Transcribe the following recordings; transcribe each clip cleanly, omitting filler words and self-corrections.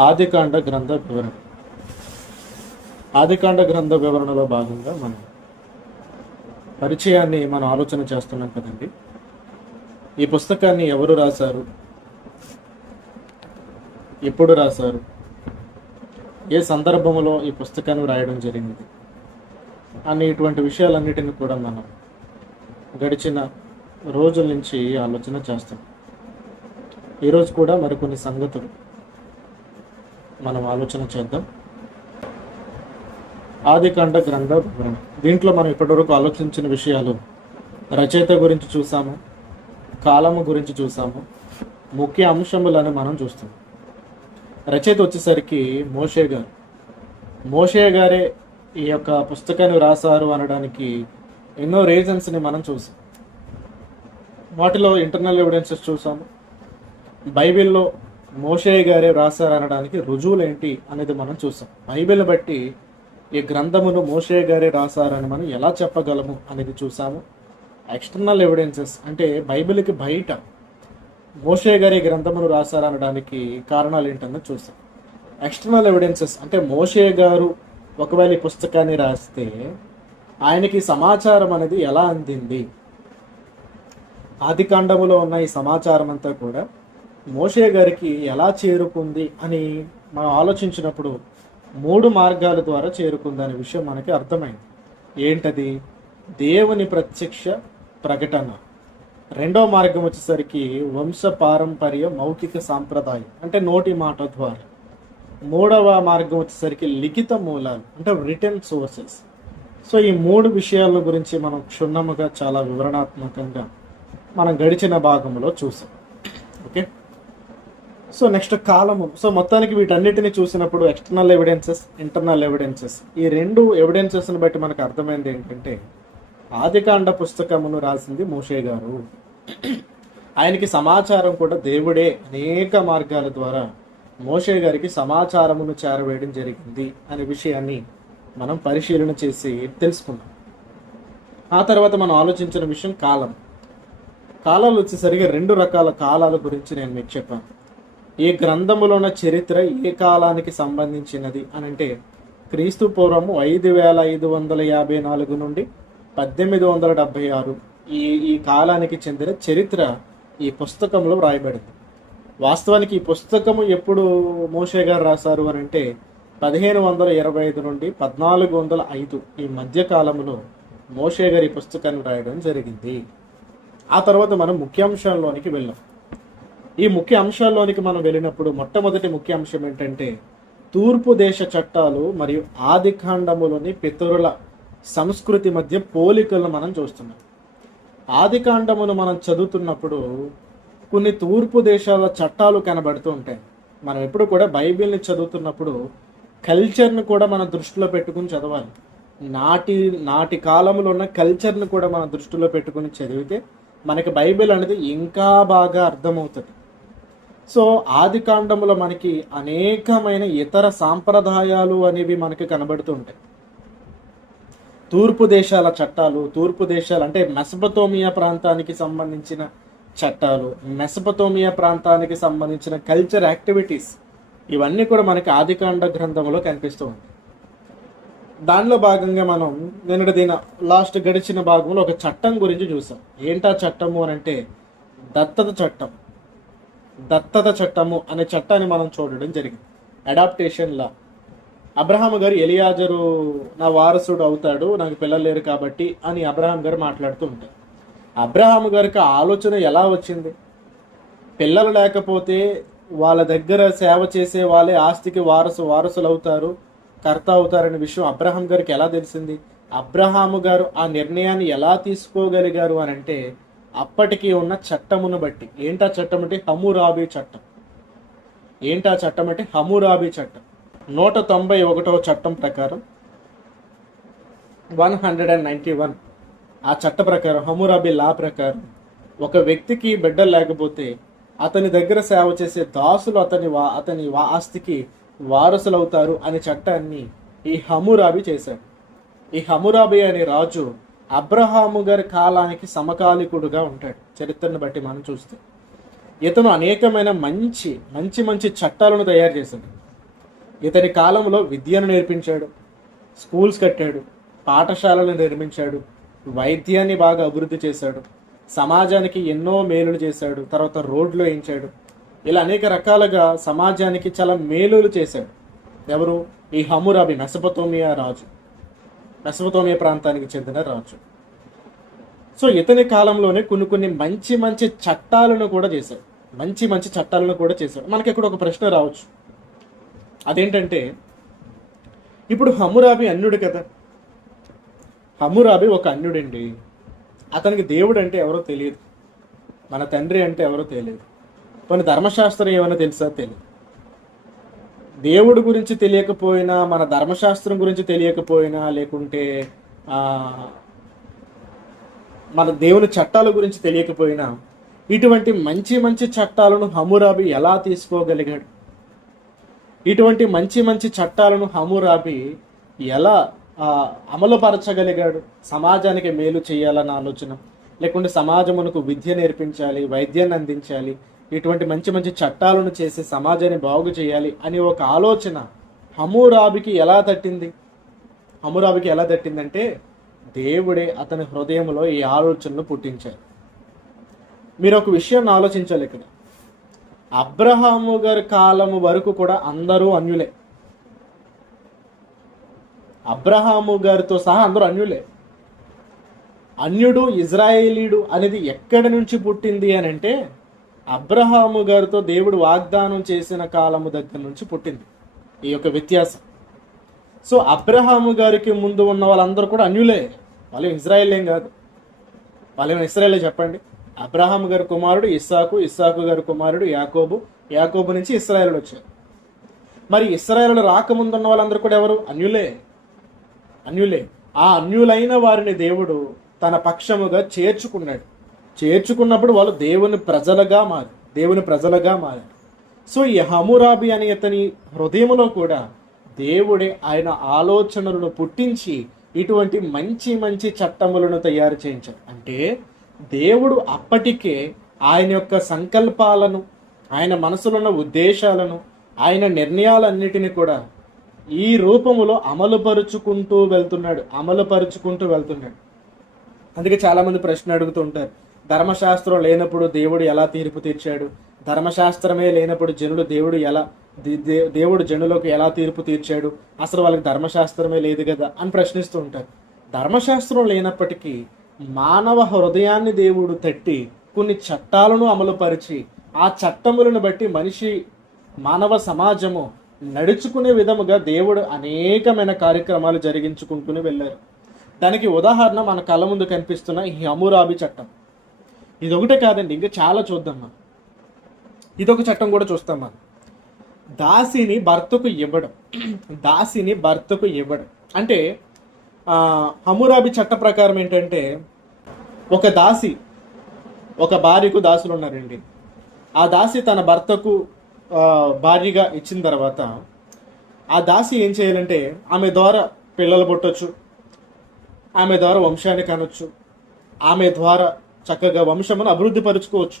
ఆదికాండ గ్రంథ వివరణ. ఆదికాండ గ్రంథ వివరణలో భాగంగా మనం పరిచయాన్ని మనం ఆలోచన చేస్తున్నాం కదండి. ఈ పుస్తకాన్ని ఎవరు రాశారు, ఎప్పుడు రాశారు, ఏ సందర్భంలో ఈ పుస్తకాన్ని రాయడం జరిగింది అనే ఇటువంటి విషయాలన్నిటిని కూడా మనం గడిచిన రోజుల నుంచి ఆలోచన చేస్తాం. ఈరోజు కూడా మరికొన్ని సంగతులు మనం ఆలోచన చేద్దాం. ఆదికాండ గ్రంథ వివరణ. దీంట్లో మనం ఇప్పటివరకు ఆలోచించిన విషయాలు రచయిత గురించి చూసాము, కాలము గురించి చూసాము, ముఖ్య అంశములను మనం చూస్తాం. రచయిత వచ్చేసరికి మోషే గారే ఈ యొక్క పుస్తకాన్ని రాశారు అనడానికి ఎన్నో రీజన్స్ని మనం చూసాం. వాటిలో ఇంటర్నల్ ఎవిడెన్సెస్ చూసాము. బైబిల్లో మోషే గారే రాశారు అనడానికి రుజువులు ఏంటి అనేది మనం చూసాం. బైబిల్ని బట్టి ఈ గ్రంథమును మోషే గారే రాశారని మనం ఎలా చెప్పగలము అనేది చూసాము. ఎక్స్టర్నల్ ఎవిడెన్సెస్ అంటే బైబిల్కి బయట మోషే గారి గ్రంథమును రాశారనడానికి కారణాలు ఏంటన్నది చూసాం. ఎక్స్టర్నల్ ఎవిడెన్సెస్ అంటే మోషే గారు ఒకవేళ ఈ పుస్తకాన్ని రాస్తే ఆయనకి సమాచారం అనేది ఎలా అందింది, ఆదికాండములో ఉన్న ఈ సమాచారం అంతా కూడా మోషే గారికి ఎలా చేరుకుంది అని మనం ఆలోచించినప్పుడు 3 మార్గాల ద్వారా చేరుకుంది అనే విషయం మనకి అర్థమైంది. ఏంటది? దేవుని ప్రత్యక్ష ప్రకటన. రెండో మార్గం వచ్చేసరికి వంశ పారంపర్య మౌఖిక సాంప్రదాయం అంటే నోటి మాట ద్వారా. మూడవ మార్గం వచ్చేసరికి లిఖిత మూలాలు అంటే రిటర్న్ సోర్సెస్. సో ఈ 3 విషయాల గురించి మనం క్షుణ్ణముగా చాలా వివరణాత్మకంగా మనం గడిచిన భాగంలో చూసాం. ఓకే, సో నెక్స్ట్ కాలము. సో మొత్తానికి వీటన్నిటిని చూసినప్పుడు ఎక్స్టర్నల్ ఎవిడెన్సెస్, ఇంటర్నల్ ఎవిడెన్సెస్, ఈ 2 ఎవిడెన్సెస్ని బట్టి మనకు అర్థమైంది ఏంటంటే ఆదికాండ పుస్తకమును రాసింది మోషే గారు. ఆయనకి సమాచారం కూడా దేవుడే అనేక మార్గాల ద్వారా మోషే గారికి సమాచారమును చేరవేయడం జరిగింది అనే విషయాన్ని మనం పరిశీలన చేసి తెలుసుకున్నాం. ఆ తర్వాత మనం ఆలోచించిన విషయం కాలం. కాలాలు వచ్చేసరిగా 2 రకాల కాలాల గురించి నేను మీకు చెప్పాను. ఈ గ్రంథములో ఉన్న చరిత్ర ఏ కాలానికి సంబంధించినది అని అంటే క్రీస్తు పూర్వము 5554 నుండి 1876 ఈ కాలానికి చెందిన చరిత్ర ఈ పుస్తకంలో రాయబడింది. వాస్తవానికి ఈ పుస్తకము ఎప్పుడు మోషే గారు రాశారు అని అంటే 1525 నుండి 1405 ఈ మధ్య కాలంలో మోషే గారి ఈ పుస్తకాన్ని రాయడం జరిగింది. ఆ తర్వాత మనం ముఖ్యాంశాల్లోనికి వెళ్ళాం. ఈ ముఖ్య అంశాల్లోనికి మనం వెళ్ళినప్పుడు మొట్టమొదటి ముఖ్య అంశం ఏంటంటే తూర్పు దేశ చట్టాలు మరియు ఆదికాండములోని పితరుల సంస్కృతి మధ్య పోలికలను మనం చూస్తున్నాం. ఆదికాండమును మనం చదువుతున్నప్పుడు కొన్ని తూర్పు దేశాల చట్టాలు కనబడుతూ ఉంటాయి. మనం ఎప్పుడు కూడా బైబిల్ని చదువుతున్నప్పుడు కల్చర్ని కూడా మనం దృష్టిలో పెట్టుకుని చదవాలి. నాటి కాలంలో ఉన్న కల్చర్ని కూడా మనం దృష్టిలో పెట్టుకుని చదివితే మనకి బైబిల్ అనేది ఇంకా బాగా అర్థమవుతుంది. సో ఆదికాండములో మనకి అనేకమైన ఇతర సాంప్రదాయాలు అనేవి మనకి కనబడుతూ ఉంటాయి. తూర్పు దేశాల చట్టాలు, తూర్పు దేశాలు అంటే మెసపతోమియా ప్రాంతానికి సంబంధించిన చట్టాలు, మెసపతోమియా ప్రాంతానికి సంబంధించిన కల్చర్ యాక్టివిటీస్, ఇవన్నీ కూడా మనకి ఆదికాండ గ్రంథంలో కనిపిస్తూ ఉంటాయి. దానిలో భాగంగా మనం నిన్నటి లాస్ట్ గడిచిన భాగంలో ఒక చట్టం గురించి చూసాం. ఏంటా చట్టము అని అంటే దత్తత చట్టము అనే చట్టాన్ని మనం చూడడం జరిగింది. అడాప్టేషన్ లా. అబ్రహాం గారు ఎలియాజరు నా వారసుడు అవుతాడు, నాకు పిల్లలు లేరు కాబట్టి అని అబ్రహాం గారు మాట్లాడుతూ ఉంటారు. అబ్రహాం గారికి ఆలోచన ఎలా వచ్చింది? పిల్లలు లేకపోతే వాళ్ళ దగ్గర సేవ చేసే వాళ్ళే ఆస్తికి వారసులు అవుతారు, కర్త అవుతారనే విషయం అబ్రహాం గారికి ఎలా తెలిసింది? అబ్రహాము గారు ఆ నిర్ణయాన్ని ఎలా తీసుకోగలిగారు అని అంటే అప్పటికి ఉన్న చట్టమును బట్టి. ఏంటా చట్టం అంటే హమ్మురాబీ చట్టం. ఏంటా చట్టం అంటే హమ్మురాబీ చట్టం. 191వ చట్టం ప్రకారం 191 ఆ చట్ట ప్రకారం, హమ్మురాబీ లా ప్రకారం ఒక వ్యక్తికి బిడ్డలు లేకపోతే అతని దగ్గర సేవ చేసే దాసులు అతని ఆస్తికి వారసులు అవుతారు అనే చట్టాన్ని ఈ హమ్మురాబీ చేశాడు. ఈ హమ్మురాబీ అనే రాజు అబ్రహాము గారి కాలానికి సమకాలికుడుగా ఉంటాడు. చరిత్రను బట్టి మనం చూస్తే ఇతను అనేకమైన మంచి మంచి మంచి చట్టాలను తయారు చేశాడు. ఇతని కాలంలో విద్యను నేర్పించాడు, స్కూల్స్ కట్టాడు, పాఠశాలలు నిర్మించాడు, వైద్యాన్ని బాగా అభివృద్ధి చేశాడు, సమాజానికి ఎన్నో మేలులు చేశాడు, తర్వాత రోడ్లు వేయించాడు. ఇలా అనేక రకాలుగా సమాజానికి చాలా మేలులు చేశాడు. ఎవరు? ఈ హమ్మురాబి, మెసపతోమియా రాజు, మెసపతోమియా ప్రాంతానికి చెందిన రాజు. సో ఇతని కాలంలోనే కొన్ని మంచి మంచి చట్టాలను కూడా చేశాడు. మంచి మంచి చట్టాలను కూడా చేశాడు. మనకి ఇక్కడ ఒక ప్రశ్న రావచ్చు. అదేంటంటే, ఇప్పుడు హమ్మురాబి అన్యుడు కదా, హమ్మురాబి ఒక అన్యుడండి. అతనికి దేవుడు అంటే ఎవరో తెలియదు, మన తండ్రి అంటే ఎవరో తెలియదు, కొన్ని ధర్మశాస్త్రం ఏమైనా తెలుసా తెలియదు. దేవుడి గురించి తెలియకపోయినా, మన ధర్మశాస్త్రం గురించి తెలియకపోయినా, లేకుంటే మన దేవుని చట్టాల గురించి తెలియకపోయినా, ఇటువంటి మంచి మంచి చట్టాలను హమ్మురాబి ఎలా తీసుకోగలిగాడు? ఇటువంటి మంచి మంచి చట్టాలను హమ్మురాబి ఎలా అమలుపరచగలిగాడు? సమాజానికి మేలు చేయాలన్న ఆలోచన, లేకుంటే సమాజమునకు విద్య నేర్పించాలి, వైద్యాన్ని అందించాలి, ఇటువంటి మంచి మంచి చట్టాలను చేసి సమాజాన్ని బాగు చేయాలి అని ఒక ఆలోచన హమ్మురాబికి ఎలా తట్టింది? హమ్మురాబికి ఎలా తట్టిందంటే, దేవుడే అతని హృదయంలో ఈ ఆలోచనలు పుట్టించారు. మీరు ఒక విషయాన్ని ఆలోచించాలి. ఇక్కడ అబ్రహాము గారి కాలము వరకు కూడా అందరూ అన్యులే. అబ్రహాము గారితో సహా అందరూ అన్యులే. అన్యుడు, ఇజ్రాయేలీయుడు అనేది ఎక్కడి నుంచి పుట్టింది అని అంటే, అబ్రహాము గారితో దేవుడు వాగ్దానం చేసిన కాలము దగ్గర నుంచి పుట్టింది ఈ యొక్క వ్యత్యాసం. సో అబ్రహాము గారికి ముందు ఉన్న వాళ్ళందరూ కూడా అన్యులే, వాళ్ళు ఇజ్రాయేల్ ఏం కాదు. వాళ్ళు ఇస్రాయేలే చెప్పండి. అబ్రహాము గారి కుమారుడు ఇస్సాకు, ఇస్సాకు గారి కుమారుడు యాకోబు, యాకోబు నుంచి ఇస్రాయేలు వచ్చారు. మరి ఇస్రాయేలు రాకముందు ఉన్న వాళ్ళందరూ కూడా ఎవరు? అన్యులే, అన్యులే. ఆ అన్యులైన వారిని దేవుడు తన పక్షముగా చేర్చుకున్నాడు. చేర్చుకున్నప్పుడు వాళ్ళు దేవుని ప్రజలుగా మారారు. సో ఈ హమ్మురాబి అనే అతని హృదయంలో కూడా దేవుడే ఆయన ఆలోచనలను పుట్టించి ఇటువంటి మంచి మంచి చట్టములను తయారు చేయించాడు. అంటే దేవుడు అప్పటికే ఆయన యొక్క సంకల్పాలను, ఆయన మనసులో ఉన్న ఉద్దేశాలను, ఆయన నిర్ణయాలన్నిటిని కూడా ఈ రూపములో అమలుపరుచుకుంటూ వెళ్తున్నాడు. అందుకే చాలామంది ప్రశ్న అడుగుతూ ఉంటారు, ధర్మశాస్త్రం లేనప్పుడు దేవుడు ఎలా తీర్పు తీర్చాడు? ధర్మశాస్త్రమే లేనప్పుడు దేవుడు జనులకు ఎలా తీర్పు తీర్చాడు? అసలు వాళ్ళకి ధర్మశాస్త్రమే లేదు కదా అని ప్రశ్నిస్తూ ఉంటారు. ధర్మశాస్త్రం లేనప్పటికీ మానవ హృదయాన్ని దేవుడు తట్టి కొన్ని చట్టాలను అమలుపరిచి, ఆ చట్టములను బట్టి మానవ సమాజము నడుచుకునే విధముగా దేవుడు అనేకమైన కార్యక్రమాలు జరిగించుకుంటూనే వెళ్ళారు. దానికి ఉదాహరణ మన కళ్ళ ముందు కనిపిస్తున్న ఈ హమ్మురాబి చట్టం. ఇదొకటే కాదండి, ఇంకా చాలా చూద్దాం మనం. ఇదొక చట్టం కూడా చూస్తాం మనం. దాసిని భర్తకు ఇవ్వడం అంటే హమ్మురాబి చట్ట ప్రకారం ఏంటంటే, ఒక భార్యకు దాసులు ఉన్నారండి. ఆ దాసి తన భర్తకు భార్యగా ఇచ్చిన తర్వాత ఆ దాసి ఏం చేయాలంటే, ఆమె ద్వారా పిల్లలు పుట్టొచ్చు, ఆమె ద్వారా వంశాన్ని కనొచ్చు, ఆమె ద్వారా చక్కగా వంశమును అభివృద్ధి పరుచుకోవచ్చు.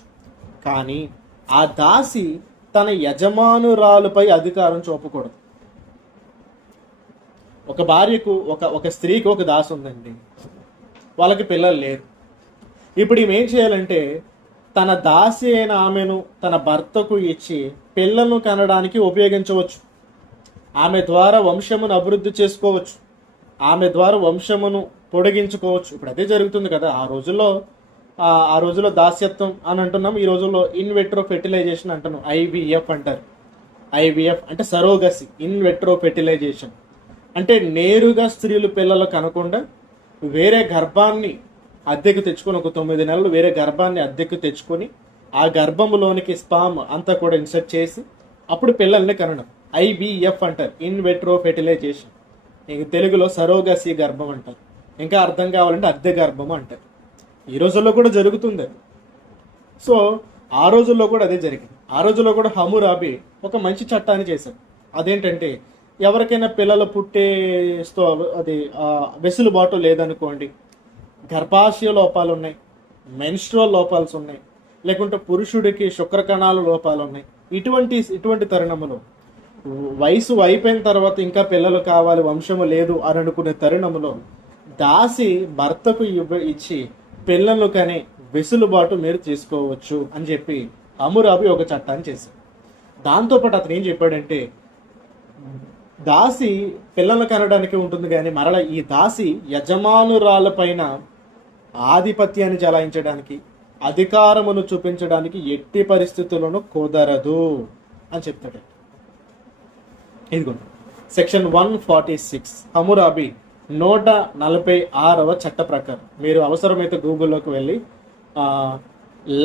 కానీ ఆ దాసి తన యజమానురాలుపై అధికారం చూపకూడదు. ఒక భార్యకు, ఒక స్త్రీకి ఒక దాసి ఉందండి, వాళ్ళకి పిల్లలు లేరు. ఇప్పుడు ఈమె ఏం చేయాలంటే, తన దాసి అయిన ఆమెను తన భర్తకు ఇచ్చి పిల్లలను కనడానికి ఉపయోగించవచ్చు. ఆమె ద్వారా వంశమును అభివృద్ధి చేసుకోవచ్చు, ఆమె ద్వారా వంశమును పొడిగించుకోవచ్చు. ఇప్పుడు అదే జరుగుతుంది కదా ఆ రోజుల్లో దాస్యత్వం అని అంటున్నాం, ఈ రోజుల్లో ఇన్ విట్రో ఫెర్టిలైజేషన్ అంటున్నాం. IVF అంటారు. IVF అంటే సరోగసి, ఇన్ విట్రో ఫెర్టిలైజేషన్ అంటే నేరుగా స్త్రీలు పిల్లలు కనకుండా వేరే గర్భాన్ని అద్దెకు తెచ్చుకొని, ఒక 9 నెలలు వేరే గర్భాన్ని అద్దెకు తెచ్చుకొని ఆ గర్భంలోనికి స్పామ్ అంతా కూడా ఇన్సర్ట్ చేసి అప్పుడు పిల్లల్ని కనడం. IVF అంటారు, ఇన్ విట్రో ఫెర్టిలైజేషన్. తెలుగులో సరోగసి గర్భం అంటారు. ఇంకా అర్థం కావాలంటే అద్దె గర్భం అంటారు. ఈ రోజుల్లో కూడా జరుగుతుంది. సో ఆ రోజుల్లో కూడా అదే జరిగింది. ఆ రోజుల్లో కూడా హమ్మురాబి ఒక మంచి చట్టాన్ని చేశాడు. అదేంటంటే, ఎవరికైనా పిల్లలు వెసులుబాటు లేదనుకోండి, గర్భాశయ లోపాలు ఉన్నాయి, మెన్స్ట్రువల్ లోపాలు ఉన్నాయి, లేకుంటే పురుషుడికి శుక్రకణాల లోపాలు ఉన్నాయి, ఇటువంటి తరుణంలో వయసు అయిపోయిన తర్వాత ఇంకా పిల్లలు కావాలి, వంశము లేదు అని అనుకునే తరుణంలో దాసి భర్తకు ఇచ్చి పిల్లలు కనే వెసులుబాటు మీరు తీసుకోవచ్చు అని చెప్పి హమ్మురాబి ఒక చట్టాన్ని చేశాడు. దాంతోపాటు అతను ఏం చెప్పాడంటే, దాసి పిల్లలు కనడానికి ఉంటుంది కానీ మరల ఈ దాసి యజమానురాలపైన ఆధిపత్యాన్ని చెలాయించడానికి, అధికారమును చూపించడానికి ఎట్టి పరిస్థితుల్లోనూ కుదరదు అని చెప్తాడు. ఇదిగోండి సెక్షన్ 146 హమ్మురాబి 146వ చట్ట ప్రకారం. మీరు అవసరమైతే గూగుల్లోకి వెళ్ళి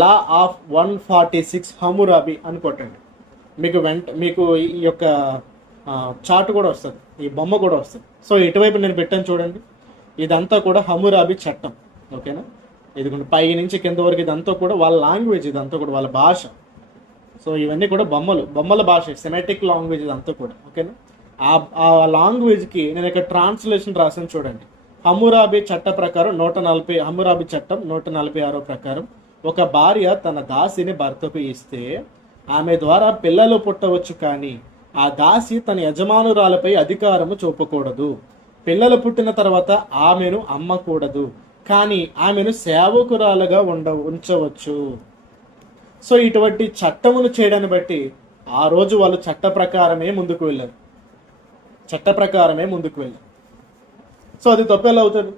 లా ఆఫ్ 146 హమ్మురాబి అని కొట్టండి. మీకు ఈ యొక్క చార్ట్ కూడా వస్తుంది, ఈ బొమ్మ కూడా వస్తుంది. సో ఇటువైపు నేను పెట్టాను చూడండి, ఇదంతా కూడా హమ్మురాబి చట్టం. ఓకేనా, ఇదిగోండి పై నుంచి కింద వరకు ఇదంతా కూడా వాళ్ళ లాంగ్వేజ్, ఇదంతా కూడా వాళ్ళ భాష. సో ఇవన్నీ కూడా బొమ్మల భాష, సెమాటిక్ లాంగ్వేజ్ ఇదంతా కూడా. ఓకేనా, ఆ లాంగ్వేజ్కి నేను ఇక్కడ ట్రాన్స్లేషన్ రాసాను చూడండి. హమ్మురాబి చట్ట ప్రకారం 140 హమ్మురాబి చట్టం 146 ప్రకారం ఒక భార్య తన దాసిని భర్తకు ఇస్తే ఆమె ద్వారా పిల్లలు పుట్టవచ్చు, కానీ ఆ దాసి తన యజమానురాలపై అధికారము చూపకూడదు. పిల్లలు పుట్టిన తర్వాత ఆమెను అమ్మకూడదు, కానీ ఆమెను సేవకురాలుగా ఉంచవచ్చు. సో ఇటువంటి చట్టమును చేయడాన్ని బట్టి ఆ రోజు వాళ్ళు చట్ట ప్రకారమే ముందుకు వెళ్ళారు. సో అది తప్పెలా అవుతుంది?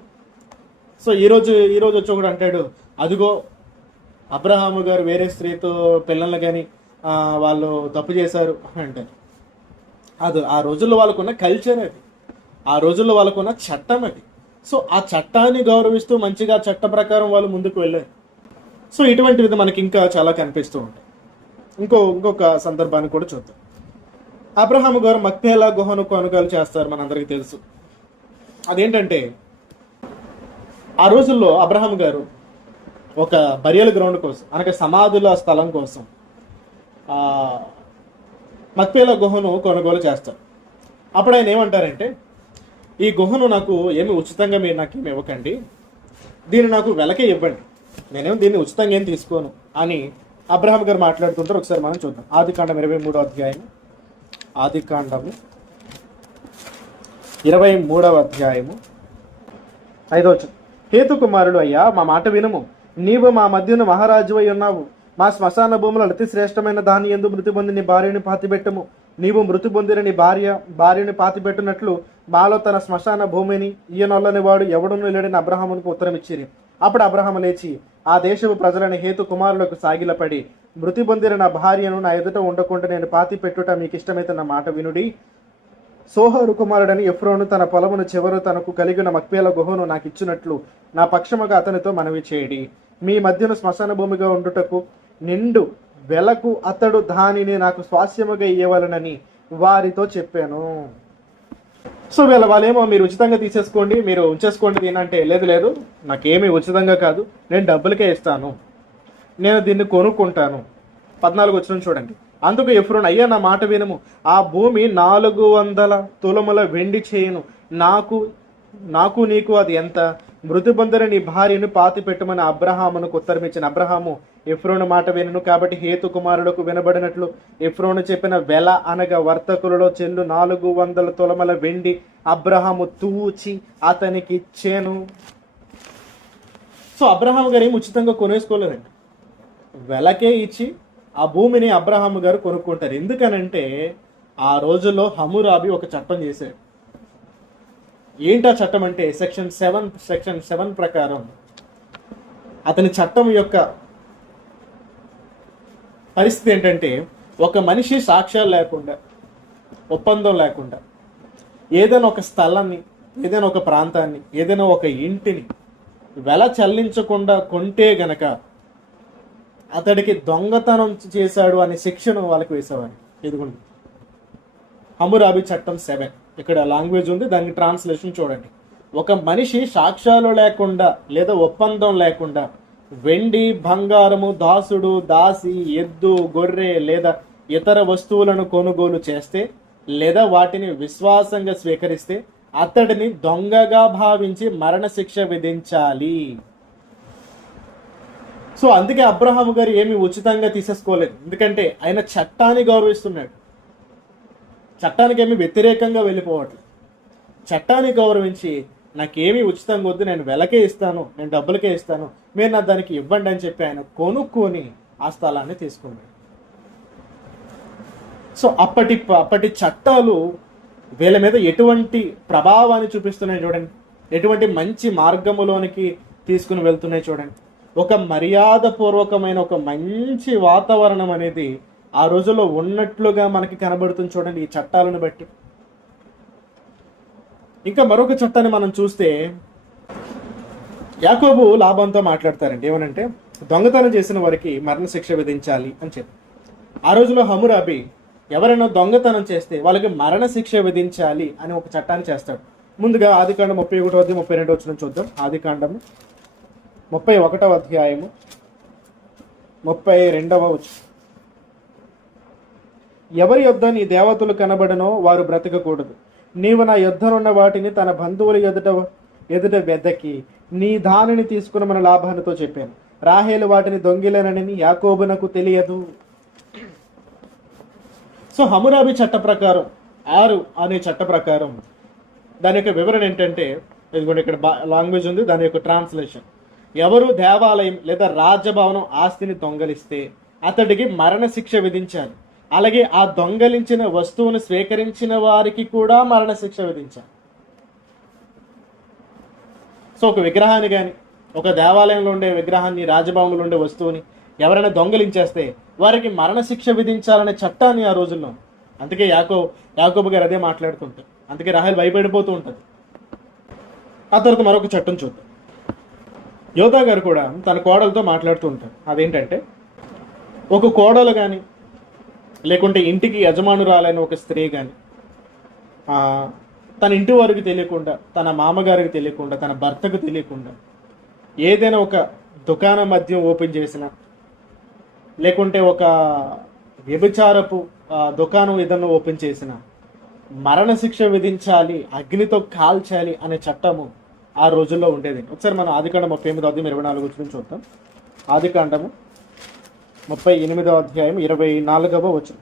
సో ఈరోజు వచ్చి ఒకడు అంటాడు, అదిగో అబ్రహాము గారు వేరే స్త్రీతో పిల్లలు కానీ వాళ్ళు తప్పు చేశారు అంటారు. అది ఆ రోజుల్లో వాళ్ళకున్న కల్చర్, అది ఆ రోజుల్లో వాళ్ళకున్న చట్టం అది. సో ఆ చట్టాన్ని గౌరవిస్తూ మంచిగా చట్ట ప్రకారం వాళ్ళు ముందుకు వెళ్ళారు. సో ఇటువంటివి మనకి ఇంకా చాలా కనిపిస్తూ ఉంటాయి. ఇంకొక సందర్భాన్ని కూడా చూద్దాం. అబ్రహాము గారు మక్పేలా గుహను కొనుగోలు చేస్తారు, మనందరికీ తెలుసు. అదేంటంటే, ఆ రోజుల్లో అబ్రహాం గారు ఒక బరియల్ గ్రౌండ్ కోసం, అనగా సమాధుల స్థలం కోసం మక్పేలా గుహను కొనుగోలు చేస్తారు. అప్పుడు ఆయన ఏమంటారంటే, ఈ గుహను నాకు ఏమి ఉచితంగా మీరు నాకు ఏమి ఇవ్వకండి, దీన్ని నాకు వెలకే ఇవ్వండి, నేనేం దీన్ని ఉచితంగా ఏం తీసుకోను అని అబ్రహాం గారు మాట్లాడుతుంటారు. ఒకసారి మనం చూద్దాం. ఆదికాండం 23వ అధ్యాయం, ఆదికాండము 23వ అధ్యాయము 5వ వచనం. హేతు కుమారుడు, అయ్యా మా మాట వినుము, నీవు మా మధ్యను మహారాజు అయి ఉన్నావు. మా శ్మశాన భూములు అతి శ్రేష్టమైన దాని యందు మృతి పొంది నీ భార్యని పాతిపెట్టము. నీవు మృతి పొందిన నీ భార్యని పాతిపెట్టినట్లు మాలో తన శ్మశాన భూమిని ఈయనొల్లని వాడు ఎవడును లేడని అబ్రహామునకు ఉత్తరం ఇచ్చిరి. అప్పుడు అబ్రహాము లేచి ఆ దేశపు ప్రజలని హేతు కుమారులకు సాగిలపడి, మృతి పొందిన నా భార్యను నా ఎదుట ఉండకుండా నేను పాతి పెట్టుట మీకు ఇష్టమైతే నా మాట వినుడి. సోహరు కుమారుడని ఎఫ్రోను తన పొలమును చివరు తనకు కలిగిన మక్పేల గుహను నాకు ఇచ్చినట్లు నా పక్షముగా అతనితో మనవి చేయడి. మీ మధ్యన శ్మశాన భూమిగా ఉండుటకు నిండు వెలకు అతడు దానిని నాకు స్వాస్యముగా ఇవ్వవలనని వారితో చెప్పాను. సో వాళ్ళేమో మీరు ఉచితంగా తీసేసుకోండి, మీరు ఉంచేసుకోండి దీనంటే, లేదు నాకేమీ ఉచితంగా కాదు, నేను డబ్బులకే ఇస్తాను, నేను దీన్ని కొనుక్కుంటాను. 14వ వచనం చూడండి. అందుకు ఎఫ్రోను, అయ్యా నా మాట వినుము, ఆ భూమి 400 తులముల వెండి చేయను, నాకు నీకు అది ఎంత? మృతి పొందిన నీ భార్యను పాతి పెట్టమని అబ్రహామునకు ఉత్తరమిచ్చిన అబ్రహాము ఎఫ్రోను మాట వినను. కాబట్టి హేతు కుమారులకు వినబడినట్లు ఎఫ్రోను చెప్పిన వెల అనగా వర్తకులలో చెల్లు 400 తులముల వెండి అబ్రహాము తూచి అతనికి ఇచ్చాను. సో అబ్రహాము గారు ఏమి ఉచితంగా కొనేసుకోలేదండి, వెలకే ఇచ్చి ఆ భూమిని అబ్రహాము గారు కొనుక్కుంటారు. ఎందుకనంటే ఆ రోజుల్లో హమ్మురాబి ఒక చట్టం చేశాడు. ఏంటా చట్టం అంటే సెక్షన్ 7 ప్రకారం అతని చట్టం యొక్క పరిస్థితి ఏంటంటే, ఒక మనిషి సాక్ష్యాలు లేకుండా, ఒప్పందం లేకుండా ఏదైనా ఒక స్థలాన్ని, ఏదైనా ఒక ప్రాంతాన్ని, ఏదైనా ఒక ఇంటిని వెల చెల్లించకుండా కొంటే గనక అతడికి దొంగతనం చేశాడు అనే శిక్షను వాళ్ళకి వేసేవాడు. ఇదిగోండి హమ్మురాబి చట్టం 7, ఇక్కడ లాంగ్వేజ్ ఉంది, దానికి ట్రాన్స్లేషన్ చూడండి. ఒక మనిషి సాక్ష్యాలు లేకుండా లేదా ఒప్పందం లేకుండా వెండి, బంగారము, దాసుడు, దాసి, ఎద్దు, గొర్రె లేదా ఇతర వస్తువులను కొనుగోలు చేస్తే లేదా వాటిని విశ్వాసంగా స్వీకరిస్తే అతడిని దొంగగా భావించి మరణశిక్ష విధించాలి. సో అందుకే అబ్రహాము గారు ఏమి ఉచితంగా తీసేసుకోలేదు, ఎందుకంటే ఆయన చట్టాన్ని గౌరవిస్తున్నాడు. చట్టానికి ఏమి వ్యతిరేకంగా వెళ్ళిపోవట్లేదు. చట్టాన్ని గౌరవించి నాకేమీ ఉచితంగా వద్దు, నేను వెలకే ఇస్తాను, నేను డబ్బులకే ఇస్తాను, మీరు నా దానికి ఇవ్వండి అని చెప్పి ఆయన కొనుక్కొని ఆ స్థలాన్ని తీసుకున్నాడు. సో అప్పటి చట్టాలు వీళ్ళ మీద ఎటువంటి ప్రభావాన్ని చూపిస్తున్నాయి చూడండి, ఎటువంటి మంచి మార్గములోనికి తీసుకుని వెళ్తున్నాయి చూడండి. ఒక మర్యాదపూర్వకమైన ఒక మంచి వాతావరణం అనేది ఆ రోజుల్లో ఉన్నట్లుగా మనకి కనబడుతుంది చూడండి ఈ చట్టాలను బట్టి. ఇంకా మరొక చట్టాన్ని మనం చూస్తే యాకోబు లాభంతో మాట్లాడతారండి. ఏమనంటే దొంగతనం చేసిన వారికి మరణశిక్ష విధించాలి అని చెప్పి. ఆ రోజులో హమ్మురాబి ఎవరైనా దొంగతనం చేస్తే వాళ్ళకి మరణశిక్ష విధించాలి అని ఒక చట్టాన్ని చేస్తాడు. ముందుగా ఆదికాండం 31-32 చూద్దాం. ఆదికాండము 31వ అధ్యాయము 32వ వచనం. ఎవరి యొద్ద నీ దేవతలు కనబడనో వారు బ్రతకకూడదు. నీవు నా యొద్దనున్న వాటిని తన బంధువుల ఎదుట వెదకి నీ దానిని తీసుకుని మన లాభానితో చెప్పాను. రాహేలు వాటిని దొంగిలనని యాకోబునకు తెలియదు. సో హమ్మురాబి చట్ట ప్రకారం 6 అనే చట్ట ప్రకారం దాని యొక్క వివరణ ఏంటంటే, ఇదిగోండి ఇక్కడ లాంగ్వేజ్ ఉంది, దాని యొక్క ట్రాన్స్లేషన్. ఎవరు దేవాలయం లేదా రాజభవనం ఆస్తిని దొంగలిస్తే అతడికి మరణశిక్ష విధించాలి. అలాగే ఆ దొంగలించిన వస్తువును స్వీకరించిన వారికి కూడా మరణశిక్ష విధించాలి. సో ఒక విగ్రహాన్ని కానీ, ఒక దేవాలయంలో ఉండే విగ్రహాన్ని, రాజభవనంలో ఉండే వస్తువుని ఎవరైనా దొంగలించేస్తే వారికి మరణశిక్ష విధించాలనే చట్టాన్ని ఆ రోజుల్లో. అందుకే యాకోబు గారు అదే మాట్లాడుతుంటారు. అందుకే రాహేల్ భయపడిపోతూ ఉంటుంది. ఆ తర్వాత మరొక చట్టం చూద్దాం. యోధా గారు కూడా తన కోడలతో మాట్లాడుతూ ఉంటారు. అదేంటంటే, ఒక కోడలు కానీ లేకుంటే ఇంటికి యజమానురాలైన ఒక స్త్రీ కానీ తన ఇంటి వారికి తెలియకుండా, తన మామగారికి తెలియకుండా, తన భర్తకు తెలియకుండా ఏదైనా ఒక దుకాణం మద్యం ఓపెన్ చేసిన, లేకుంటే ఒక వ్యభిచారపు దుకాణం ఏదన్నా ఓపెన్ చేసిన మరణశిక్ష విధించాలి, అగ్నితో కాల్చాలి అనే చట్టము ఆ రోజుల్లో ఉండేది. ఒకసారి మనం ఆదికాండం 38-24 చూద్దాం. ఆదికాండము 38వ అధ్యాయం 24వ వచనం.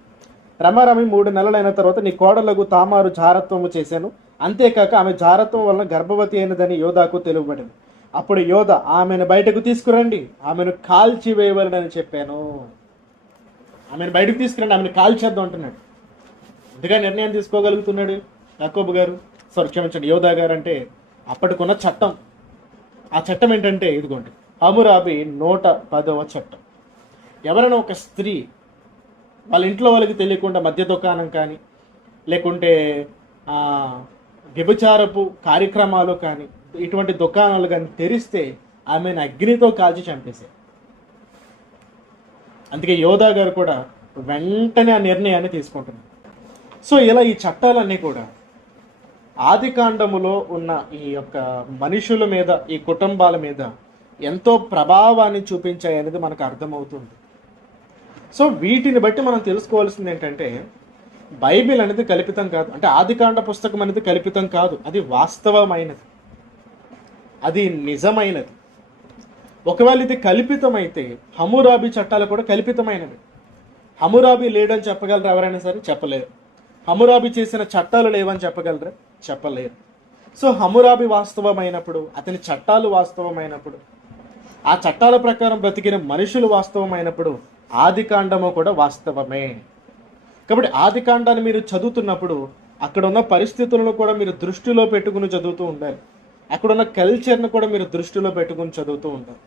రమారమి 3 నెలలైన తర్వాత నీ కోడలకు తామారు జారత్వము చేశాను, అంతేకాక ఆమె జారత్వం వలన గర్భవతి అయినదని యోధాకు తెలుపబడింది. అప్పుడు యోధ ఆమెను బయటకు తీసుకురండి, ఆమెను కాల్చి వేయవలనని చెప్పాను. ఆమెను బయటకు తీసుకురండి, ఆమెను కాల్చేద్దాం అంటున్నాడు. ఇంతగా నిర్ణయం తీసుకోగలుగుతున్నాడు యాకోబు గారు, క్షమించండి యోధా గారు. అంటే అప్పటికున్న చట్టం. ఆ చట్టం ఏంటంటే ఇదిగోండి, హమ్మురాబి 110వ చట్టం. ఎవరైనా ఒక స్త్రీ వాళ్ళ ఇంట్లో వాళ్ళకి తెలియకుండా మద్య దుకాణం కానీ, లేకుంటే వ్యభిచారపు కార్యక్రమాలు కానీ, ఇటువంటి దుకాణాలు కానీ తెరిస్తే ఆమెను అగ్నితో కాల్చి చంపేశారు. అందుకే యోధా గారు కూడా వెంటనే ఆ నిర్ణయాన్ని తీసుకుంటున్నారు. సో ఇలా ఈ చట్టాలన్నీ కూడా ఆదికాండములో ఉన్న ఈ యొక్క మనుషుల మీద, ఈ కుటుంబాల మీద ఎంతో ప్రభావాన్ని చూపించాయి అనేది మనకు అర్థమవుతుంది. సో వీటిని బట్టి మనం తెలుసుకోవాల్సింది ఏంటంటే, బైబిల్ అనేది కల్పితం కాదు. అంటే ఆదికాండ పుస్తకం అనేది కల్పితం కాదు, అది వాస్తవమైనది, అది నిజమైనది. ఒకవేళ ఇది కల్పితమైతే హమ్మురాబి చట్టాలు కూడా కల్పితమైనవి. హమ్మురాబి లేడని చెప్పగలరా ఎవరైనా సరే? చెప్పలేరు. హమ్మురాబి చేసిన చట్టాలు లేవని చెప్పగలరా? చెప్పలేరు. సో హమ్మురాబి వాస్తవమైనప్పుడు, అతని చట్టాలు వాస్తవమైనప్పుడు, ఆ చట్టాల ప్రకారం బ్రతికిన మనుషులు వాస్తవమైనప్పుడు ఆదికాండము కూడా వాస్తవమే. కాబట్టి ఆదికాండాన్ని మీరు చదువుతున్నప్పుడు అక్కడ ఉన్న పరిస్థితులను కూడా మీరు దృష్టిలో పెట్టుకుని చదువుతూ ఉండాలి. అక్కడ ఉన్న కల్చర్ను కూడా మీరు దృష్టిలో పెట్టుకుని చదువుతూ ఉండాలి.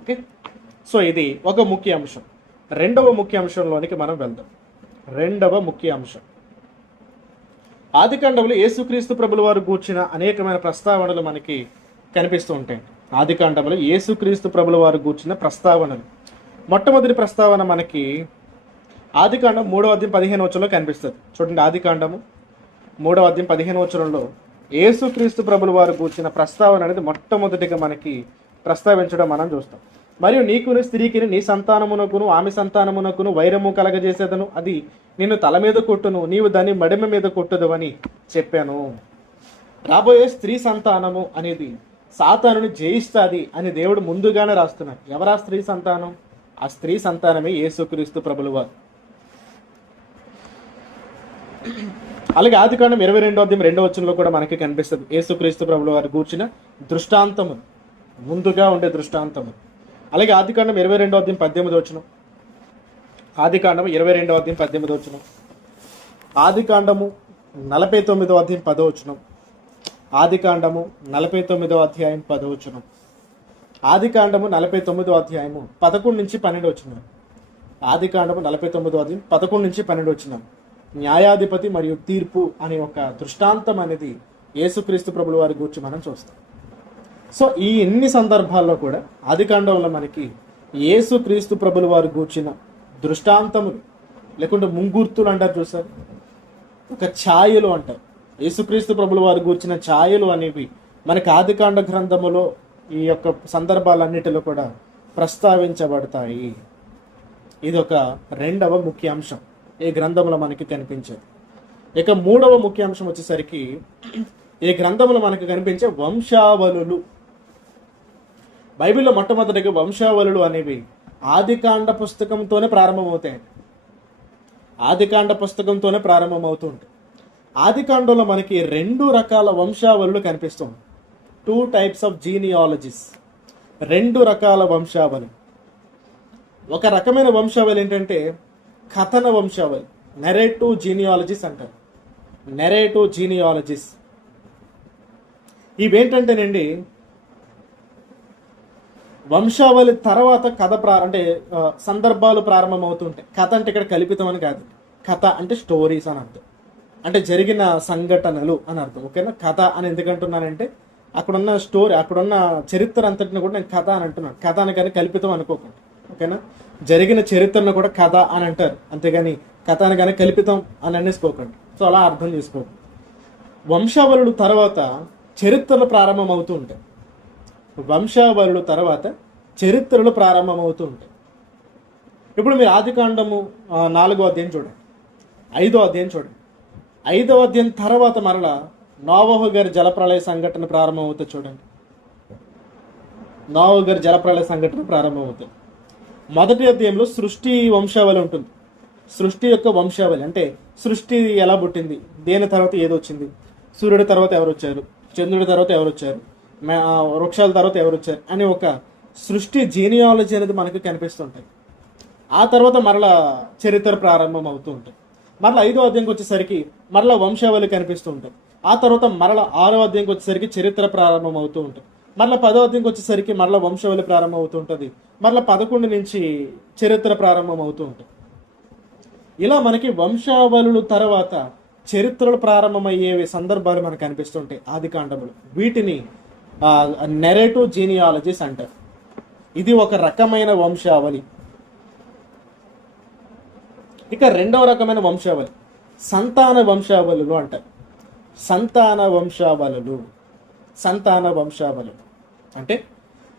ఓకే, సో ఇది ఒక ముఖ్య అంశం. రెండవ ముఖ్య అంశంలోనికి మనం వెళ్దాం. రెండవ ముఖ్య అంశం, ఆదికాండంలో యేసుక్రీస్తు ప్రభుల వారు గూర్చిన అనేకమైన ప్రస్తావనలు మనకి కనిపిస్తూ ఉంటాయి. ఆదికాండంలో యేసుక్రీస్తు ప్రభుల వారు గూర్చిన ప్రస్తావనలు. మొట్టమొదటి ప్రస్తావన మనకి ఆదికాండం 3వ అధ్యాయం 15వ వచనంలో కనిపిస్తుంది. చూడండి, ఆదికాండము 3వ అధ్యాయం 15వ వచనంలో యేసుక్రీస్తు ప్రభుల వారు గూర్చిన ప్రస్తావన అనేది మొట్టమొదటిగా మనకి ప్రస్తావించడం మనం చూస్తాం. మరియు నీకును స్త్రీకి నీ సంతానమునకును ఆమె సంతానమునకును వైరము కలగజేసేదను, అది నిన్ను తల మీద కొట్టును, నీవు దాన్ని మడిమ మీద కొట్టుదు అని చెప్పాను. రాబోయే స్త్రీ సంతానము అనేది సాతానుని జయిస్తుంది అని దేవుడు ముందుగానే రాస్తున్నారు. ఎవరా స్త్రీ సంతానం? ఆ స్త్రీ సంతానమే యేసుక్రీస్తు ప్రభుల వారు. అలాగే ఆదికాండం 22వ అధ్యాయం 2వ వచనంలో కూడా మనకి కనిపిస్తుంది యేసుక్రీస్తు ప్రభుల వారు గూర్చిన దృష్టాంతము, ముందుగా ఉండే దృష్టాంతము. అలాగే ఆదికాండం 22వ అధ్యాయం 18వ వచనం, ఆదికాండం 22వ అధ్యాయం 18వ వచనం, ఆదికాండము 49వ అధ్యాయం 10వ వచనం, ఆదికాండము 49వ అధ్యాయం 10వ వచనం, ఆదికాండము 49వ అధ్యాయము 11 నుంచి 12 వచనం, ఆదికాండము 49వ అధ్యాయం 11 నుంచి 12 వచనం. న్యాయాధిపతి మరియు తీర్పు అనే ఒక దృష్టాంతం అనేది యేసుక్రీస్తు ప్రభుల వారి గురించి మనం చూస్తాం. సో ఈ ఎన్ని సందర్భాల్లో కూడా ఆదికాండంలో మనకి యేసుక్రీస్తు ప్రభుల వారు గూర్చిన దృష్టాంతములు, లేకుంటే ముంగుర్తులు అంటారు చూసారు, ఒక ఛాయలు అంటారు. యేసుక్రీస్తు ప్రభుల వారు గూర్చిన ఛాయలు అనేవి మనకి ఆదికాండ గ్రంథములో ఈ యొక్క సందర్భాలన్నిటిలో కూడా ప్రస్తావించబడతాయి. ఇది ఒక రెండవ ముఖ్య అంశం ఈ గ్రంథంలో మనకి కనిపించేది. ఇక మూడవ ముఖ్య అంశం వచ్చేసరికి ఈ గ్రంథంలో మనకు కనిపించే వంశావళులు. బైబిల్లో మొట్టమొదటిగా వంశావళులు అనేవి ఆదికాండ పుస్తకంతోనే ప్రారంభమవుతాయి. ఆదికాండ పుస్తకంతోనే ప్రారంభమవుతూ ఉంటాయి. ఆదికాండంలో మనకి 2 రకాల వంశావళులు కనిపిస్తుంది. 2 types of genealogies. 2 రకాల వంశావళి. ఒక రకమైన వంశావళి ఏంటంటే కథన వంశావళి, నెరేటివ్ జీనియాలజీస్ అంటారు. నెరేటివ్ జీనియాలజీస్ ఇవేంటంటేనండి, వంశావళి తర్వాత కథ అంటే సందర్భాలు ప్రారంభమవుతుంటాయి. కథ అంటే ఇక్కడ కల్పితం అని కాదు, కథ అంటే స్టోరీస్ అని అర్థం, అంటే జరిగిన సంఘటనలు అని అర్థం. ఓకేనా? కథ అని ఎందుకంటున్నానంటే అక్కడున్న స్టోరీ, అక్కడున్న చరిత్ర అంతటిని కూడా నేను కథ అని అంటున్నాను. కథ అని కానీ కల్పితం అనుకోకండి. ఓకేనా? జరిగిన చరిత్రను కూడా కథ అని అంటారు, అంతేగాని కథ అని కానీ కల్పితం అని అనేసుకోకండి. సో అలా అర్థం చేసుకోండి. వంశావళులు తర్వాత చరిత్రలు ప్రారంభమవుతూ ఉంటాయి. వంశావళులు తర్వాత చరిత్రలు ప్రారంభమవుతూ ఉంటాయి. ఇప్పుడు మీరు ఆదికాండము 4వ అధ్యాయం చూడండి, 5వ అధ్యాయం చూడండి. 5వ అధ్యాయం తర్వాత మరలా నోవహు గారి జలప్రళయ సంఘటన ప్రారంభమవుతుంది. చూడండి, నోవహు గారి జలప్రళయ సంఘటన ప్రారంభమవుతుంది. మొదటి అధ్యాయంలో సృష్టి వంశావళి ఉంటుంది. సృష్టి యొక్క వంశావళి అంటే సృష్టి ఎలా పుట్టింది, దేని తర్వాత ఏది వచ్చింది, సూర్యుడి తర్వాత ఎవరు వచ్చారు, చంద్రుడి తర్వాత ఎవరు వచ్చారు, వృక్షాల తర్వాత ఎవరు వచ్చారు అని ఒక సృష్టి జీనియాలజీ అనేది మనకు కనిపిస్తుంటాయి. ఆ తర్వాత మరలా చరిత్ర ప్రారంభం అవుతూ ఉంటుంది. మరలా 5వ అధ్యాయంకి వచ్చేసరికి మరలా వంశావళి కనిపిస్తూ ఉంటుంది. ఆ తర్వాత మరలా 6వ అధ్యాయంకి వచ్చేసరికి చరిత్ర ప్రారంభం అవుతూ ఉంటుంది. మరలా 10వ అధ్యాయంకి వచ్చేసరికి మరలా వంశావళి ప్రారంభం అవుతూ ఉంటుంది. మరలా 11 నుంచి చరిత్ర ప్రారంభం అవుతూ ఉంటుంది. ఇలా మనకి వంశావళుల తర్వాత చరిత్రలు ప్రారంభమయ్యే సందర్భాలు మనకు కనిపిస్తుంటాయి ఆదికాండములు. వీటిని నెరేటివ్ జీనియాలజీస్ అంటారు. ఇది ఒక రకమైన వంశావళి. ఇక రెండవ రకమైన వంశావళి సంతాన వంశావళులు అంటారు. సంతాన వంశావళులు, సంతాన వంశావళులు అంటే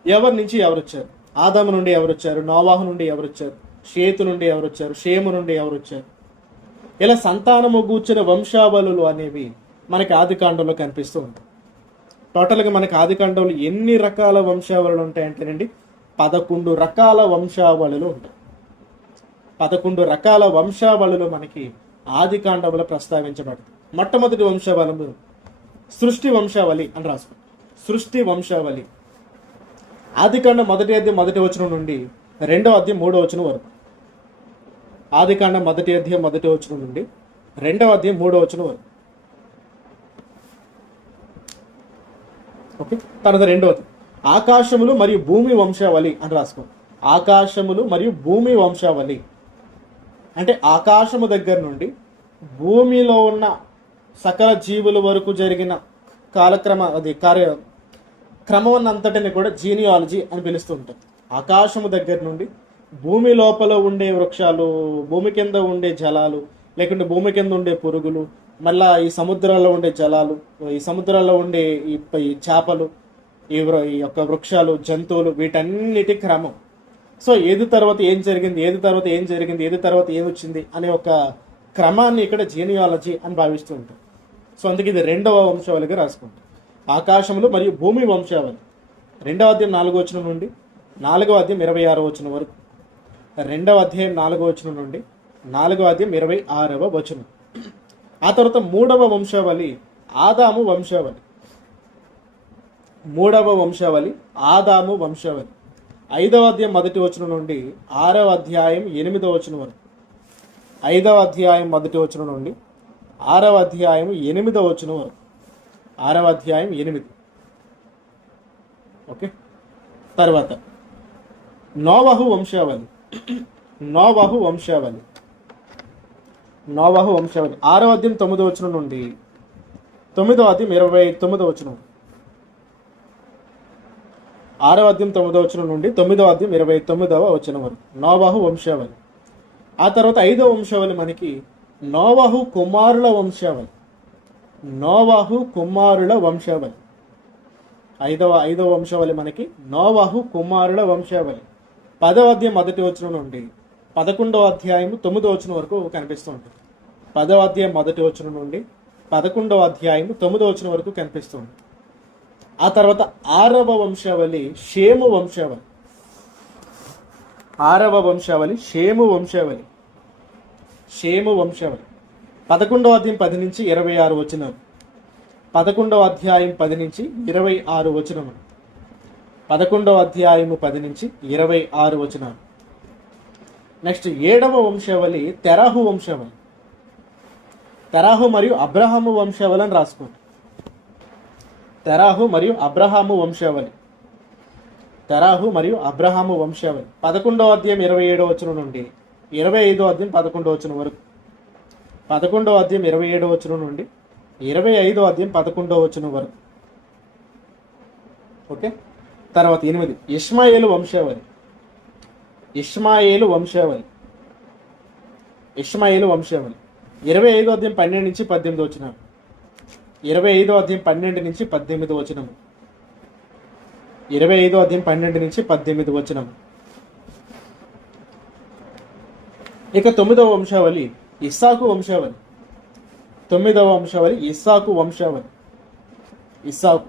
ఎవరి నుంచి ఎవరు వచ్చారు, ఆదాము నుండి ఎవరు వచ్చారు, నోవాహు నుండి ఎవరు వచ్చారు, షేతు నుండి ఎవరు వచ్చారు, షేము నుండి ఎవరు వచ్చారు, ఇలా సంతానము గూర్చిన వంశావళులు అనేవి మనకి ఆదికాండంలో కనిపిస్తూ ఉంటాయి. టోటల్గా మనకి ఆదికాండంలో ఎన్ని రకాల వంశావళులు ఉంటాయంటేనండి 11 రకాల వంశావళులు ఉంటాయి. 11 రకాల వంశావళులు మనకి ఆదికాండంలో ప్రస్తావించబడుతుంది. మొట్టమొదటి వంశావళి సృష్టి వంశావళి అని రాసుకో. సృష్టి వంశావళి ఆదికాండం 1వ అధ్యాయం 1వ వచనం నుండి 2వ అధ్యాయం 3వ వచనం వరకు. ఆదికాండం 1వ అధ్యాయం 1వ వచనం నుండి 2వ అధ్యాయం 3వ వచనం వరకు. ఓకే, తర్వాత 2వది ఆకాశములు మరియు భూమి వంశావళి అని రాసుకో. ఆకాశములు మరియు భూమి వంశావళి అంటే ఆకాశము దగ్గర నుండి భూమిలో ఉన్న సకల జీవుల వరకు జరిగిన క్రమం అంతటిని కూడా జీనియాలజీ అని పిలుస్తూ ఉంటుంది. ఆకాశము దగ్గర నుండి భూమి లోపల ఉండే వృక్షాలు, భూమి కింద ఉండే జలాలు, లేకుంటే భూమి కింద ఉండే పురుగులు, మళ్ళా ఈ సముద్రాల్లో ఉండే జలాలు, ఈ సముద్రాల్లో ఉండే ఈ చేపలు, ఈ యొక్క వృక్షాలు, జంతువులు, వీటన్నిటి క్రమం. సో ఏది తర్వాత ఏం జరిగింది, ఏది తర్వాత ఏం జరిగింది, ఏది తర్వాత ఏం వచ్చింది అనే ఒక క్రమాన్ని ఇక్కడ జీనియాలజీ అని భావిస్తూ ఉంటాం. సో అందుకే ఇది 2వ వంశావళిగా రాసుకుంటాం. ఆకాశములు మరియు భూమి వంశావళి 2వ అధ్యాయం 4వ వచనం నుండి 4వ అధ్యాయం 26వ వచనం వరకు. 2వ అధ్యాయం 4వ వచనం నుండి 4వ అధ్యాయం 26వ వచనం. ఆ తర్వాత మూడవ వంశావళి ఆదాము వంశావళి. మూడవ వంశావళి ఆదాము వంశావళి 5వ అధ్యాయం 1వ వచనం నుండి 6వ అధ్యాయం 8వ వచనం వరకు. 5వ అధ్యాయం 1వ వచనం నుండి 6వ అధ్యాయం 8వ వచనం వరకు. 6వ అధ్యాయం 8. ఓకే. తర్వాత నోవహు వంశావళి. నోవహు వంశావళి 6వ అధ్యాయం 9వ వచనం నుండి 9వ అధ్యాయం 29వ వచనం. 6వ అధ్యాయం 9వ వచనం నుండి 9వ అధ్యాయం 29వ వచనం వరకు నోవహు వంశావళి. ఆ తర్వాత 5వ వంశావళి మనకి నోవహు కుమారుల వంశావళి. నోవహు కుమారుల వంశావళి. ఐదవ వంశావళి మనకి నోవహు కుమారుల వంశావళి. 10వ అధ్యాయం 1వ వచనం నుండి 11వ అధ్యాయం 9వ వచనం వరకు కనిపిస్తూ ఉంటుంది. 10వ అధ్యాయం 1వ వచనం నుండి 11వ అధ్యాయం 9వ వచనం వరకు కనిపిస్తుంది. ఆ తర్వాత 6వ వంశావళి షేము వంశావళి. 6వ వంశావళి షేము వంశావళి. షేము వంశావళి 11వ అధ్యాయం 10 నుంచి 26 వచనాలు. 11వ అధ్యాయం 10 నుంచి 26 వచనములు. 11వ అధ్యాయం 10 నుంచి 26 వచనాలు. నెక్స్ట్ 7వ వంశావళి తెరాహు వంశావళి. తెరాహు మరియు అబ్రహాము వంశావళి అని రాసుకోండి. తెరాహు మరియు అబ్రహాము వంశావళి. తెరాహు మరియు అబ్రహాము వంశావళి 11వ అధ్యాయం 27వ వచనం నుండి 25వ అధ్యాయం 11వ వచనం వరకు. 11వ అధ్యాయం 27వ వచనం నుండి 25వ అధ్యాయం 11వ వచనం వరకు. ఓకే. తర్వాత 8 ఇష్మాయేలు వంశావళి. ఇష్మాయేలు వంశావళి. ఇష్మాయేలు వంశావళి 25వ అధ్యాయం 12 నుంచి 18 వచనాలు. 25వ అధ్యాయం 12 నుంచి 18 వచనం. 25వ అధ్యాయం 12 నుంచి 18 వచనం. ఇక 9వ వంశావళి ఇస్సాకు వంశావళి. 9వ వంశావళి ఇస్సాకు వంశావళి. ఇస్సాకు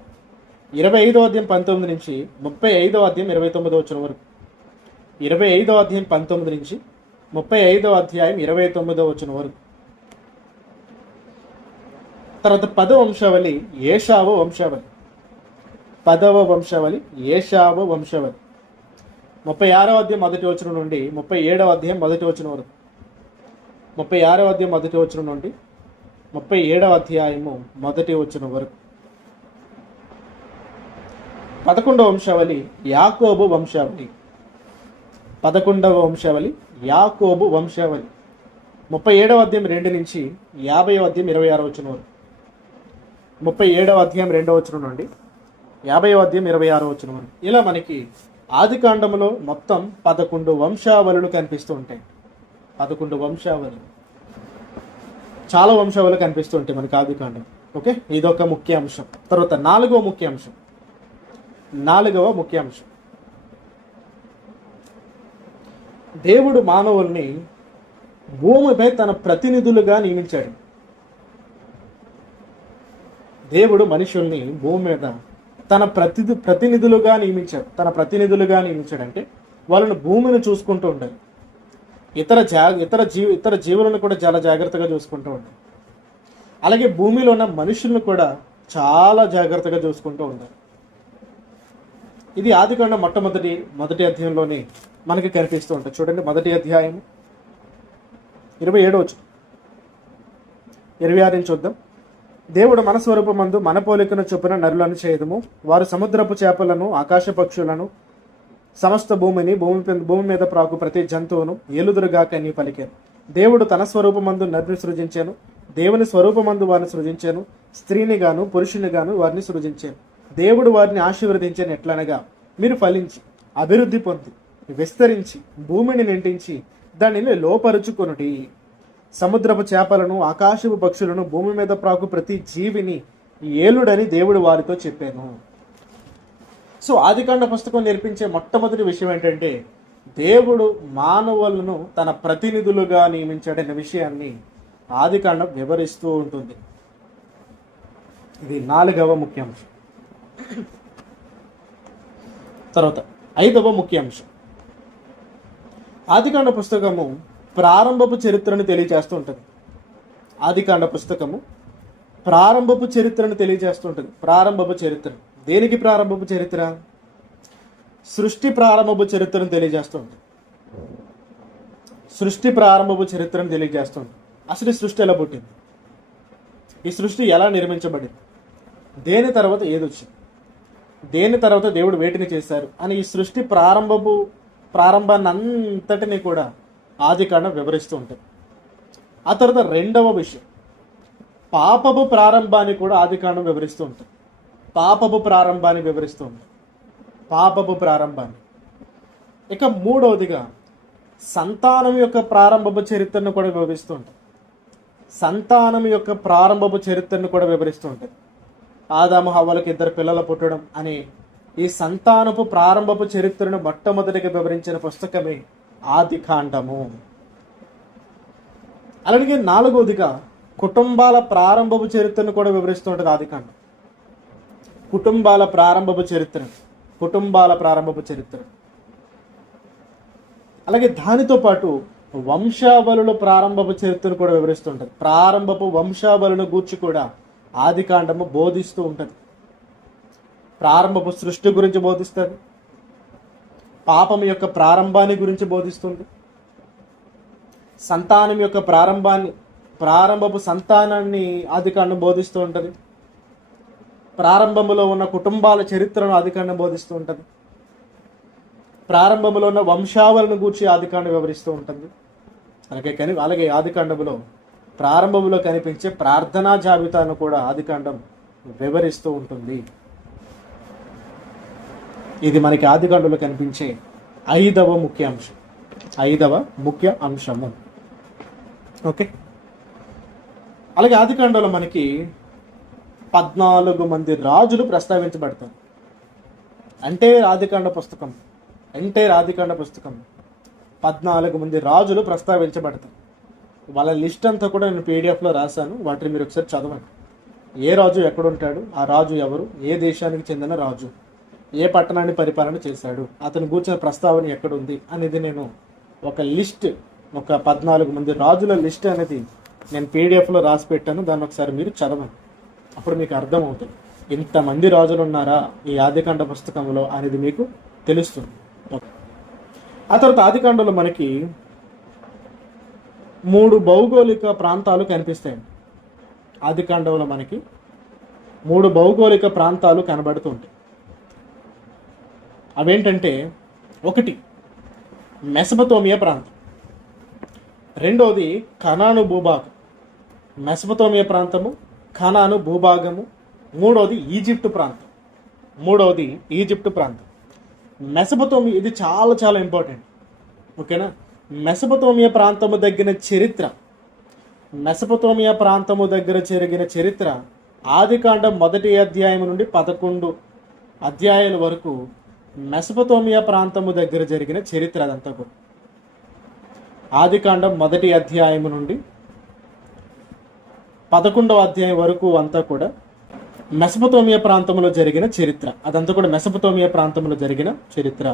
25వ అధ్యాయం 19 నుంచి 35వ అధ్యాయం 29వ వచనం వరకు. 25వ అధ్యాయం 19 నుంచి 35వ అధ్యాయం 29వ వచనం వరకు. తర్వాత 10వ వంశావళి ఏషావు వంశావళి. 10వ వంశావళి ఏషావు వంశావళి 36వ అధ్యాయం 1వ వచనం నుండి 37వ అధ్యాయం 1వ వచనం వరకు. 36వ అధ్యాయం 1వ వచనం నుండి 37వ అధ్యాయము 1వ వచనం వరకు. 11వ వంశావళి యాకోబు వంశావళి. 11వ వంశావళి యాకోబు వంశావళి 37వ అధ్యాయం 2 నుంచి 50వ అధ్యాయం 26వ వచనం వరకు. 37వ అధ్యాయం 2వ వచనం నుండి 50వ అధ్యాయం 26వ వచనం వరకు. ఇలా మనకి ఆది కాండములో మొత్తం 11 వంశావళులు కనిపిస్తూ ఉంటాయి. 11 వంశావళులు, చాలా వంశావళులు కనిపిస్తూ ఉంటాయి మనకి ఆది కాండం. ఓకే, ఇదొక ముఖ్య అంశం. తర్వాత 4వ ముఖ్య అంశం. 4వ ముఖ్య అంశం, దేవుడు మానవుల్ని భూమిపై తన ప్రతినిధులుగా నియమించాడు. దేవుడు మనుషుల్ని భూమి మీద తన ప్రతినిధులుగా నియమించాడు. తన ప్రతినిధులుగా నియమించాడంటే వాళ్ళని భూమిని చూసుకుంటూ ఉండాలి. ఇతర జీవులను కూడా చాలా జాగ్రత్తగా చూసుకుంటూ ఉండాలి. అలాగే భూమిలో ఉన్న మనుషులను కూడా చాలా జాగ్రత్తగా చూసుకుంటూ ఉండాలి. ఇది ఆదికాండం మొదటి అధ్యాయంలోనే మనకి కనిపిస్తూ ఉంటుంది. చూడండి, మొదటి అధ్యాయం 27వ వచనం 26 నుంచి చూద్దాం. దేవుడు మన స్వరూపమందు మన పోలికను చొప్పున నరులను చేయదము. వారు సముద్రపు చేపలను, ఆకాశ పక్షులను, సమస్త భూమి మీద ప్రాకు ప్రతి జంతువును ఏలుదురుగాక అని పలికాను. దేవుడు తన స్వరూపమందు నరుని సృజించాను. దేవుని స్వరూపమందు వారిని సృజించాను. స్త్రీని గాను పురుషుని గాను వారిని సృజించాను. దేవుడు వారిని ఆశీర్వదించాను ఎట్లనగా, మీరు ఫలించి అభివృద్ధి పొంది విస్తరించి భూమిని నింటించి దానిని లోపరుచుకొనుడి. సముద్రపు చేపలను, ఆకాశపు పక్షులను, భూమి మీద ప్రాకు ప్రతి జీవిని ఏలుడని దేవుడు వారితో చెప్పాను. సో ఆదికాండ పుస్తకం నేర్పించే మొట్టమొదటి విషయం ఏంటంటే, దేవుడు మానవులను తన ప్రతినిధులుగా నియమించాడనే విషయాన్ని ఆదికాండం వివరిస్తూ ఉంటుంది. ఇది 4వ ముఖ్యాంశం. తర్వాత 5వ ముఖ్యాంశం, ఆదికాండ పుస్తకము ప్రారంభపు చరిత్రను తెలియజేస్తూ ఉంటుంది. ఆదికాండ పుస్తకము ప్రారంభపు చరిత్రను తెలియజేస్తుంటుంది. ప్రారంభపు చరిత్ర దేనికి? ప్రారంభపు చరిత్ర సృష్టి ప్రారంభపు చరిత్రను తెలియజేస్తుంది. సృష్టి ప్రారంభపు చరిత్రను తెలియజేస్తుంది. అసలు ఈ సృష్టి ఎలా పుట్టింది, ఈ సృష్టి ఎలా నిర్మించబడింది, దేని తర్వాత ఏది వచ్చింది, దేని తర్వాత దేవుడు వేటిని చేశారు అని ఈ సృష్టి ప్రారంభాన్ని అంతటినీ కూడా ఆదికాండం వివరిస్తూ ఉంటుంది. ఆ తర్వాత రెండవ విషయం పాపపు ప్రారంభాన్ని కూడా ఆదికాండం వివరిస్తూ ఉంటుంది. పాపపు ప్రారంభాన్ని వివరిస్తూ ఉంటుంది. పాపపు ప్రారంభాన్ని. ఇక మూడవదిగా సంతానం యొక్క ప్రారంభపు చరిత్రను కూడా వివరిస్తూ ఉంటుంది. సంతానం యొక్క ప్రారంభపు చరిత్రను కూడా వివరిస్తూ ఉంటుంది. ఆదాము హవ్వలకు 2 పిల్లలు పుట్టడం అనే ఈ సంతానపు ప్రారంభపు చరిత్రను మొట్టమొదటిగా వివరించిన పుస్తకమే ఆదికాండము. అలాగే 4వదిగా కుటుంబాల ప్రారంభపు చరిత్రను కూడా వివరిస్తూ ఉంటుంది ఆదికాండం. కుటుంబాల ప్రారంభపు చరిత్ర. అలాగే దానితో పాటు వంశావళుల ప్రారంభపు చరిత్రను కూడా వివరిస్తుంటుంది. ప్రారంభపు వంశావళులను గూర్చి కూడా ఆదికాండము బోధిస్తూ ఉంటుంది. ప్రారంభపు సృష్టి గురించి బోధిస్తుంది. పాపం యొక్క ప్రారంభాన్ని గురించి బోధిస్తుంది. సంతానం యొక్క ప్రారంభపు సంతానాన్ని ఆదికాండం బోధిస్తూ ఉంటుంది. ప్రారంభంలో ఉన్న కుటుంబాల చరిత్రను ఆదికాండం బోధిస్తూ ఉంటుంది. ప్రారంభంలో ఉన్న వంశావళిని గూర్చి ఆదికాండం వివరిస్తూ ఉంటుంది. అలాగే ఆదికాండంలో ప్రారంభంలో కనిపించే ప్రార్థనా జాబితాను కూడా ఆదికాండం వివరిస్తూ ఉంటుంది. ఇది మనకి ఆదికాండంలో కనిపించే 5వ ముఖ్య అంశము. ఓకే. అలాగే ఆదికాండంలో మనకి 14 మంది రాజులు ప్రస్తావించబడతారు. ఆదికాండ పుస్తకం 14 మంది రాజులు ప్రస్తావించబడతారు. వాళ్ళ లిస్ట్ అంతా కూడా నేను పీడిఎఫ్లో రాశాను. వాటిని మీరు ఒకసారి చదవండి. ఏ రాజు ఎక్కడుంటాడు, ఆ రాజు ఎవరు, ఏ దేశానికి చెందిన రాజు, ఏ పట్టణాన్ని పరిపాలన చేశాడు, అతను కూర్చున్న ప్రస్తావన ఎక్కడుంది అనేది నేను ఒక 14 మంది రాజుల లిస్ట్ అనేది నేను పీడిఎఫ్లో రాసి పెట్టాను. దాన్ని ఒకసారి మీరు చదవండి. అప్పుడు మీకు అర్థమవుతుంది ఇంతమంది రాజులు ఉన్నారా ఈ ఆదికాండ పుస్తకంలో అనేది మీకు తెలుస్తుంది. ఆ తర్వాత ఆదికాండంలో మనకి 3 భౌగోళిక ప్రాంతాలు కనిపిస్తాయి. ఆదికాండంలో మనకి 3 భౌగోళిక ప్రాంతాలు కనబడుతుంటాయి. అవేంటంటే, 1 మెసపతోమియా ప్రాంతం, 2వది కనాను భూభాగం, మెసపతోమియా ప్రాంతము, కనాను భూభాగము, 3వది ఈజిప్టు ప్రాంతం. మెసపతోమియా ఇది చాలా చాలా ఇంపార్టెంట్. ఓకేనా. మెసపతోమియా ప్రాంతము దగ్గర జరిగిన చరిత్ర ఆదికాండం 1వ అధ్యాయం నుండి 11 అధ్యాయాల వరకు మెసపతోమియా ప్రాంతము దగ్గర జరిగిన చరిత్ర. అదంతా కూడా ఆదికాండం 1వ అధ్యాయం నుండి 11వ అధ్యాయం వరకు అంతా కూడా మెసపతోమియా ప్రాంతంలో జరిగిన చరిత్ర. అదంతా కూడా మెసపతోమియా ప్రాంతంలో జరిగిన చరిత్ర.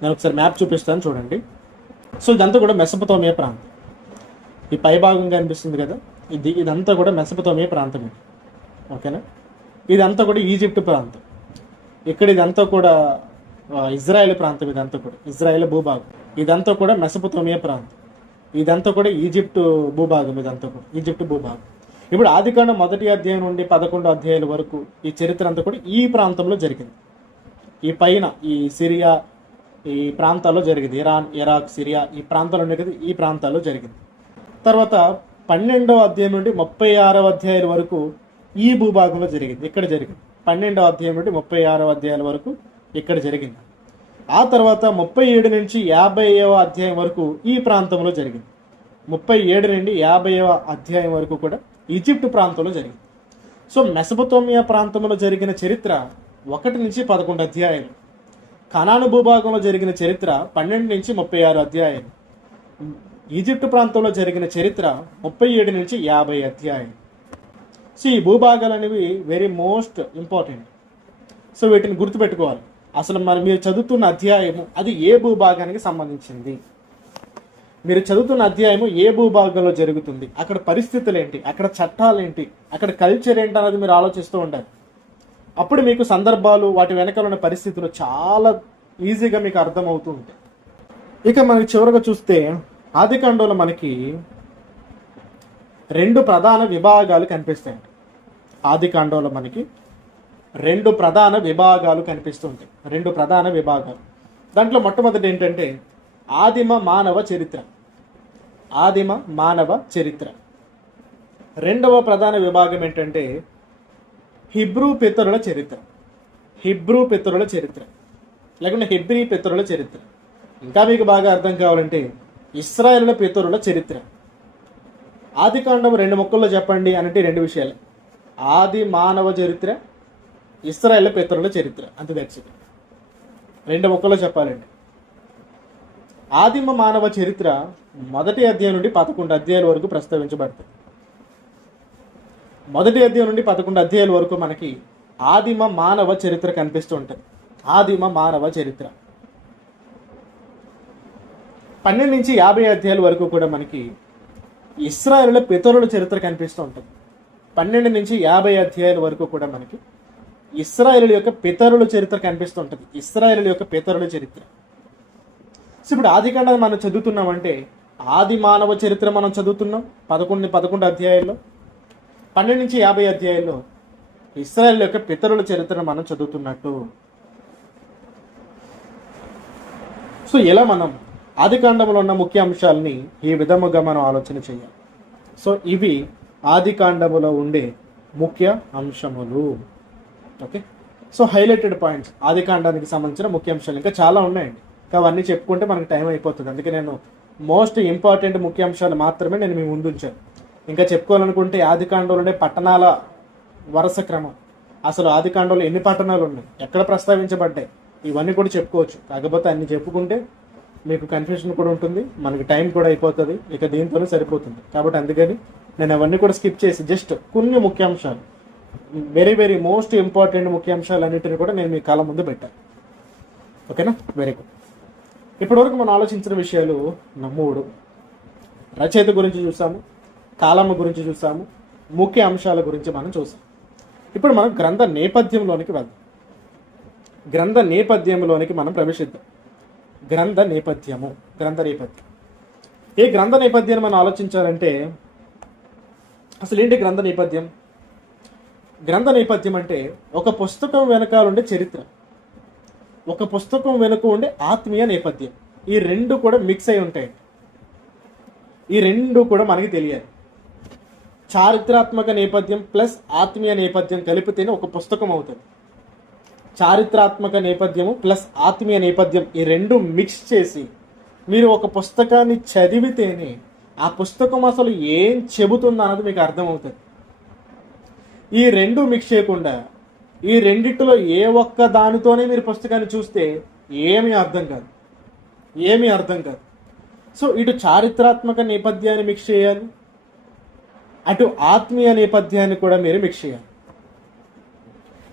నేను ఒకసారి మ్యాప్ చూపిస్తాను చూడండి. సో ఇదంతా కూడా మెసపతోమియా ప్రాంతం. ఈ పై భాగం కనిపిస్తుంది కదా, ఇదంతా కూడా మెసపతోమియా ప్రాంతమే. ఓకేనా. ఇదంతా కూడా ఈజిప్ట్ ప్రాంతం. ఇదంతా కూడా ఇజ్రాయెల్ ప్రాంతం. ఇదంతా కూడా ఇజ్రాయెల్ భూభాగం. ఇదంతా కూడా మెసపతోమియా ప్రాంతం. ఇదంతా కూడా ఈజిప్ట్ భూభాగం. ఈజిప్ట్ భూభాగం. ఇప్పుడు ఆదికాండం 1వ అధ్యాయం నుండి 11 అధ్యాయాల వరకు ఈ చరిత్ర అంతా కూడా ఈ ప్రాంతంలో జరిగింది. ఈ పైన ఈ సిరియా ఈ ప్రాంతాల్లో జరిగింది. ఇరాన్, ఇరాక్, సిరియా ఈ ప్రాంతాలు ఉన్నాయి కదా, ఈ ప్రాంతాల్లో జరిగింది. తర్వాత 12వ అధ్యాయం నుండి 36వ అధ్యాయాల వరకు ఈ భూభాగంలో జరిగింది. ఇక్కడ జరిగింది. 12వ అధ్యాయం నుండి 36వ అధ్యాయాల వరకు ఇక్కడ జరిగింది. ఆ తర్వాత 37 నుంచి 50వ అధ్యాయం వరకు ఈ ప్రాంతంలో జరిగింది. 37 నుండి 50వ అధ్యాయం వరకు కూడా ఈజిప్ట్ ప్రాంతంలో జరిగింది. సో మెసపతోమియా ప్రాంతంలో జరిగిన చరిత్ర 1 నుంచి 11 అధ్యాయాలు. కనాను భూభాగంలో జరిగిన చరిత్ర 12 నుంచి 36 అధ్యాయాలు. ఈజిప్ట్ ప్రాంతంలో జరిగిన చరిత్ర 37 నుంచి 50 అధ్యాయాలు. సో ఈ భూభాగాలు అనేవి వెరీ మోస్ట్ ఇంపార్టెంట్. సో వీటిని గుర్తుపెట్టుకోవాలి. అసలు మీరు చదువుతున్న అధ్యాయము అది ఏ భూభాగానికి సంబంధించింది. మీరు చదువుతున్న అధ్యాయము ఏ భూభాగంలో జరుగుతుంది, అక్కడ పరిస్థితులు ఏంటి, అక్కడ చట్టాలు ఏంటి, అక్కడ కల్చర్ ఏంటి అన్నది మీరు ఆలోచిస్తూ ఉండాలి. అప్పుడు మీకు సందర్భాలు, వాటి వెనకాల ఉన్న పరిస్థితులు చాలా ఈజీగా మీకు అర్థమవుతూ ఉంటాయి. ఇక మనకి చివరగా చూస్తే ఆదికాండంలో మనకి 2 ప్రధాన విభాగాలు కనిపిస్తాయి. ఆదికాండంలో మనకి 2 ప్రధాన విభాగాలు కనిపిస్తుంటాయి. 2 ప్రధాన విభాగాలు. దాంట్లో మొట్టమొదటి ఏంటంటే ఆదిమ మానవ చరిత్ర. ఆదిమ మానవ చరిత్ర. రెండవ ప్రధాన విభాగం ఏంటంటే హిబ్రూ పితరుల చరిత్ర. హిబ్రూ పితరుల చరిత్ర లేకుంటే హెబ్రీ పితరుల చరిత్ర. ఇంకా మీకు బాగా అర్థం కావాలంటే ఇశ్రాయేలుల పితరుల చరిత్ర. ఆదికాండం 2 ముక్కల్లో చెప్పండి అంటే 2 విషయాలు: ఆది మానవ చరిత్ర, ఇశ్రాయేలు పితరుల చరిత్ర. అంతే, దట్స్ ఇట్. 2 ముక్కల్లో చెప్పాలండి. ఆదిమ మానవ చరిత్ర 1వ అధ్యాయం నుండి 11 అధ్యాయాల వరకు ప్రస్తావించబడుతుంది. 1వ అధ్యాయం నుండి 11 అధ్యాయాల వరకు మనకి ఆదిమ మానవ చరిత్ర కనిపిస్తూ ఉంటుంది. ఆదిమ మానవ చరిత్ర 12 నుంచి 50 అధ్యాయాల వరకు కూడా మనకి ఇశ్రాయేలుల పితరుల చరిత్ర కనిపిస్తూ ఉంటుంది. 12 నుంచి 50 అధ్యాయాల వరకు కూడా మనకి ఇశ్రాయేలుల యొక్క పితరుల చరిత్ర కనిపిస్తూ ఉంటుంది. ఇశ్రాయేలుల యొక్క పితరుల చరిత్ర. సో ఇప్పుడు ఆదికాండాన్ని మనం చదువుతున్నామంటే ఆది మానవ చరిత్ర మనం చదువుతున్నాం 11 అధ్యాయాల్లో. 12 నుంచి 50 అధ్యాయాల్లో ఇశ్రాయేలు యొక్క పితరుల చరిత్రను మనం చదువుతున్నట్టు. సో ఇలా మనం ఆదికాండంలో ఉన్న ముఖ్య అంశాలని ఈ విధముగా మనం ఆలోచన చేయాలి. సో ఇవి ఆదికాండములో ఉండే ముఖ్య అంశములు. ఓకే, సో హైలైటెడ్ పాయింట్స్ ఆదికాండానికి సంబంధించిన ముఖ్య అంశాలు. ఇంకా చాలా ఉన్నాయండి, అవన్నీ చెప్పుకుంటే మనకు టైం అయిపోతుంది. అందుకే నేను మోస్ట్ ఇంపార్టెంట్ ముఖ్య అంశాలు మాత్రమే నేను మీ ముందు ఉంచాను. ఇంకా చెప్పుకోవాలనుకుంటే ఆదికాండంలో ఉండే పట్టణాల వరుస క్రమం, అసలు ఆదికాండంలో ఎన్ని పట్టణాలు ఉన్నాయి, ఎక్కడ ప్రస్తావించబడ్డాయి, ఇవన్నీ కూడా చెప్పుకోవచ్చు. కాకపోతే అన్ని చెప్పుకుంటే మీకు కన్ఫ్యూజన్ కూడా ఉంటుంది, మనకి టైం కూడా అయిపోతుంది. ఇక దీంతోనే సరిపోతుంది. కాబట్టి అందుకని నేను అవన్నీ కూడా స్కిప్ చేసి జస్ట్ కొన్ని ముఖ్యాంశాలు, వెరీ వెరీ మోస్ట్ ఇంపార్టెంట్ ముఖ్యాంశాలు అన్నింటినీ కూడా నేను మీ కాలం ముందు పెట్టాను. ఓకేనా, వెరీ గుడ్. ఇప్పటివరకు మనం ఆలోచించిన విషయాలు 3: రచయిత గురించి చూసాము, కాలము గురించి చూసాము, ముఖ్య అంశాల గురించి మనం చూసాం. ఇప్పుడు మనం గ్రంథ నేపథ్యంలోనికి వెళ్దాం. గ్రంథ నేపథ్యంలోనికి మనం ప్రవేశిద్దాం. గ్రంథ నేపథ్యం. ఈ గ్రంథ నేపథ్యాన్ని మనం ఆలోచించాలంటే అసలు ఏంటి గ్రంథ నేపథ్యం? గ్రంథ నేపథ్యం అంటే ఒక పుస్తకం వెనకాల ఉండే చరిత్ర, ఒక పుస్తకం వెనుక ఉండే ఆత్మీయ నేపథ్యం. ఈ 2 కూడా మిక్స్ అయి ఉంటాయి. ఈ 2 కూడా మనకి తెలియాలి. చారిత్రాత్మక నేపథ్యం ప్లస్ ఆత్మీయ నేపథ్యం కలిపితేనే ఒక పుస్తకం అవుతుంది. చారిత్రాత్మక నేపథ్యము ప్లస్ ఆత్మీయ నేపథ్యం ఈ 2 మిక్స్ చేసి మీరు ఒక పుస్తకాన్ని చదివితేనే ఆ పుస్తకం అసలు ఏం చెబుతుంది అన్నది మీకు అర్థమవుతుంది. ఈ 2 మిక్స్ చేయకుండా ఈ రెండిట్లో ఏ ఒక్క దానితోనే మీరు పుస్తకాన్ని చూస్తే ఏమీ అర్థం కాదు. సో ఇటు చారిత్రాత్మక నేపథ్యాన్ని మిక్స్ చేయాలి, అటు ఆత్మీయ నేపథ్యాన్ని కూడా మీరు మిక్స్ చేయాలి.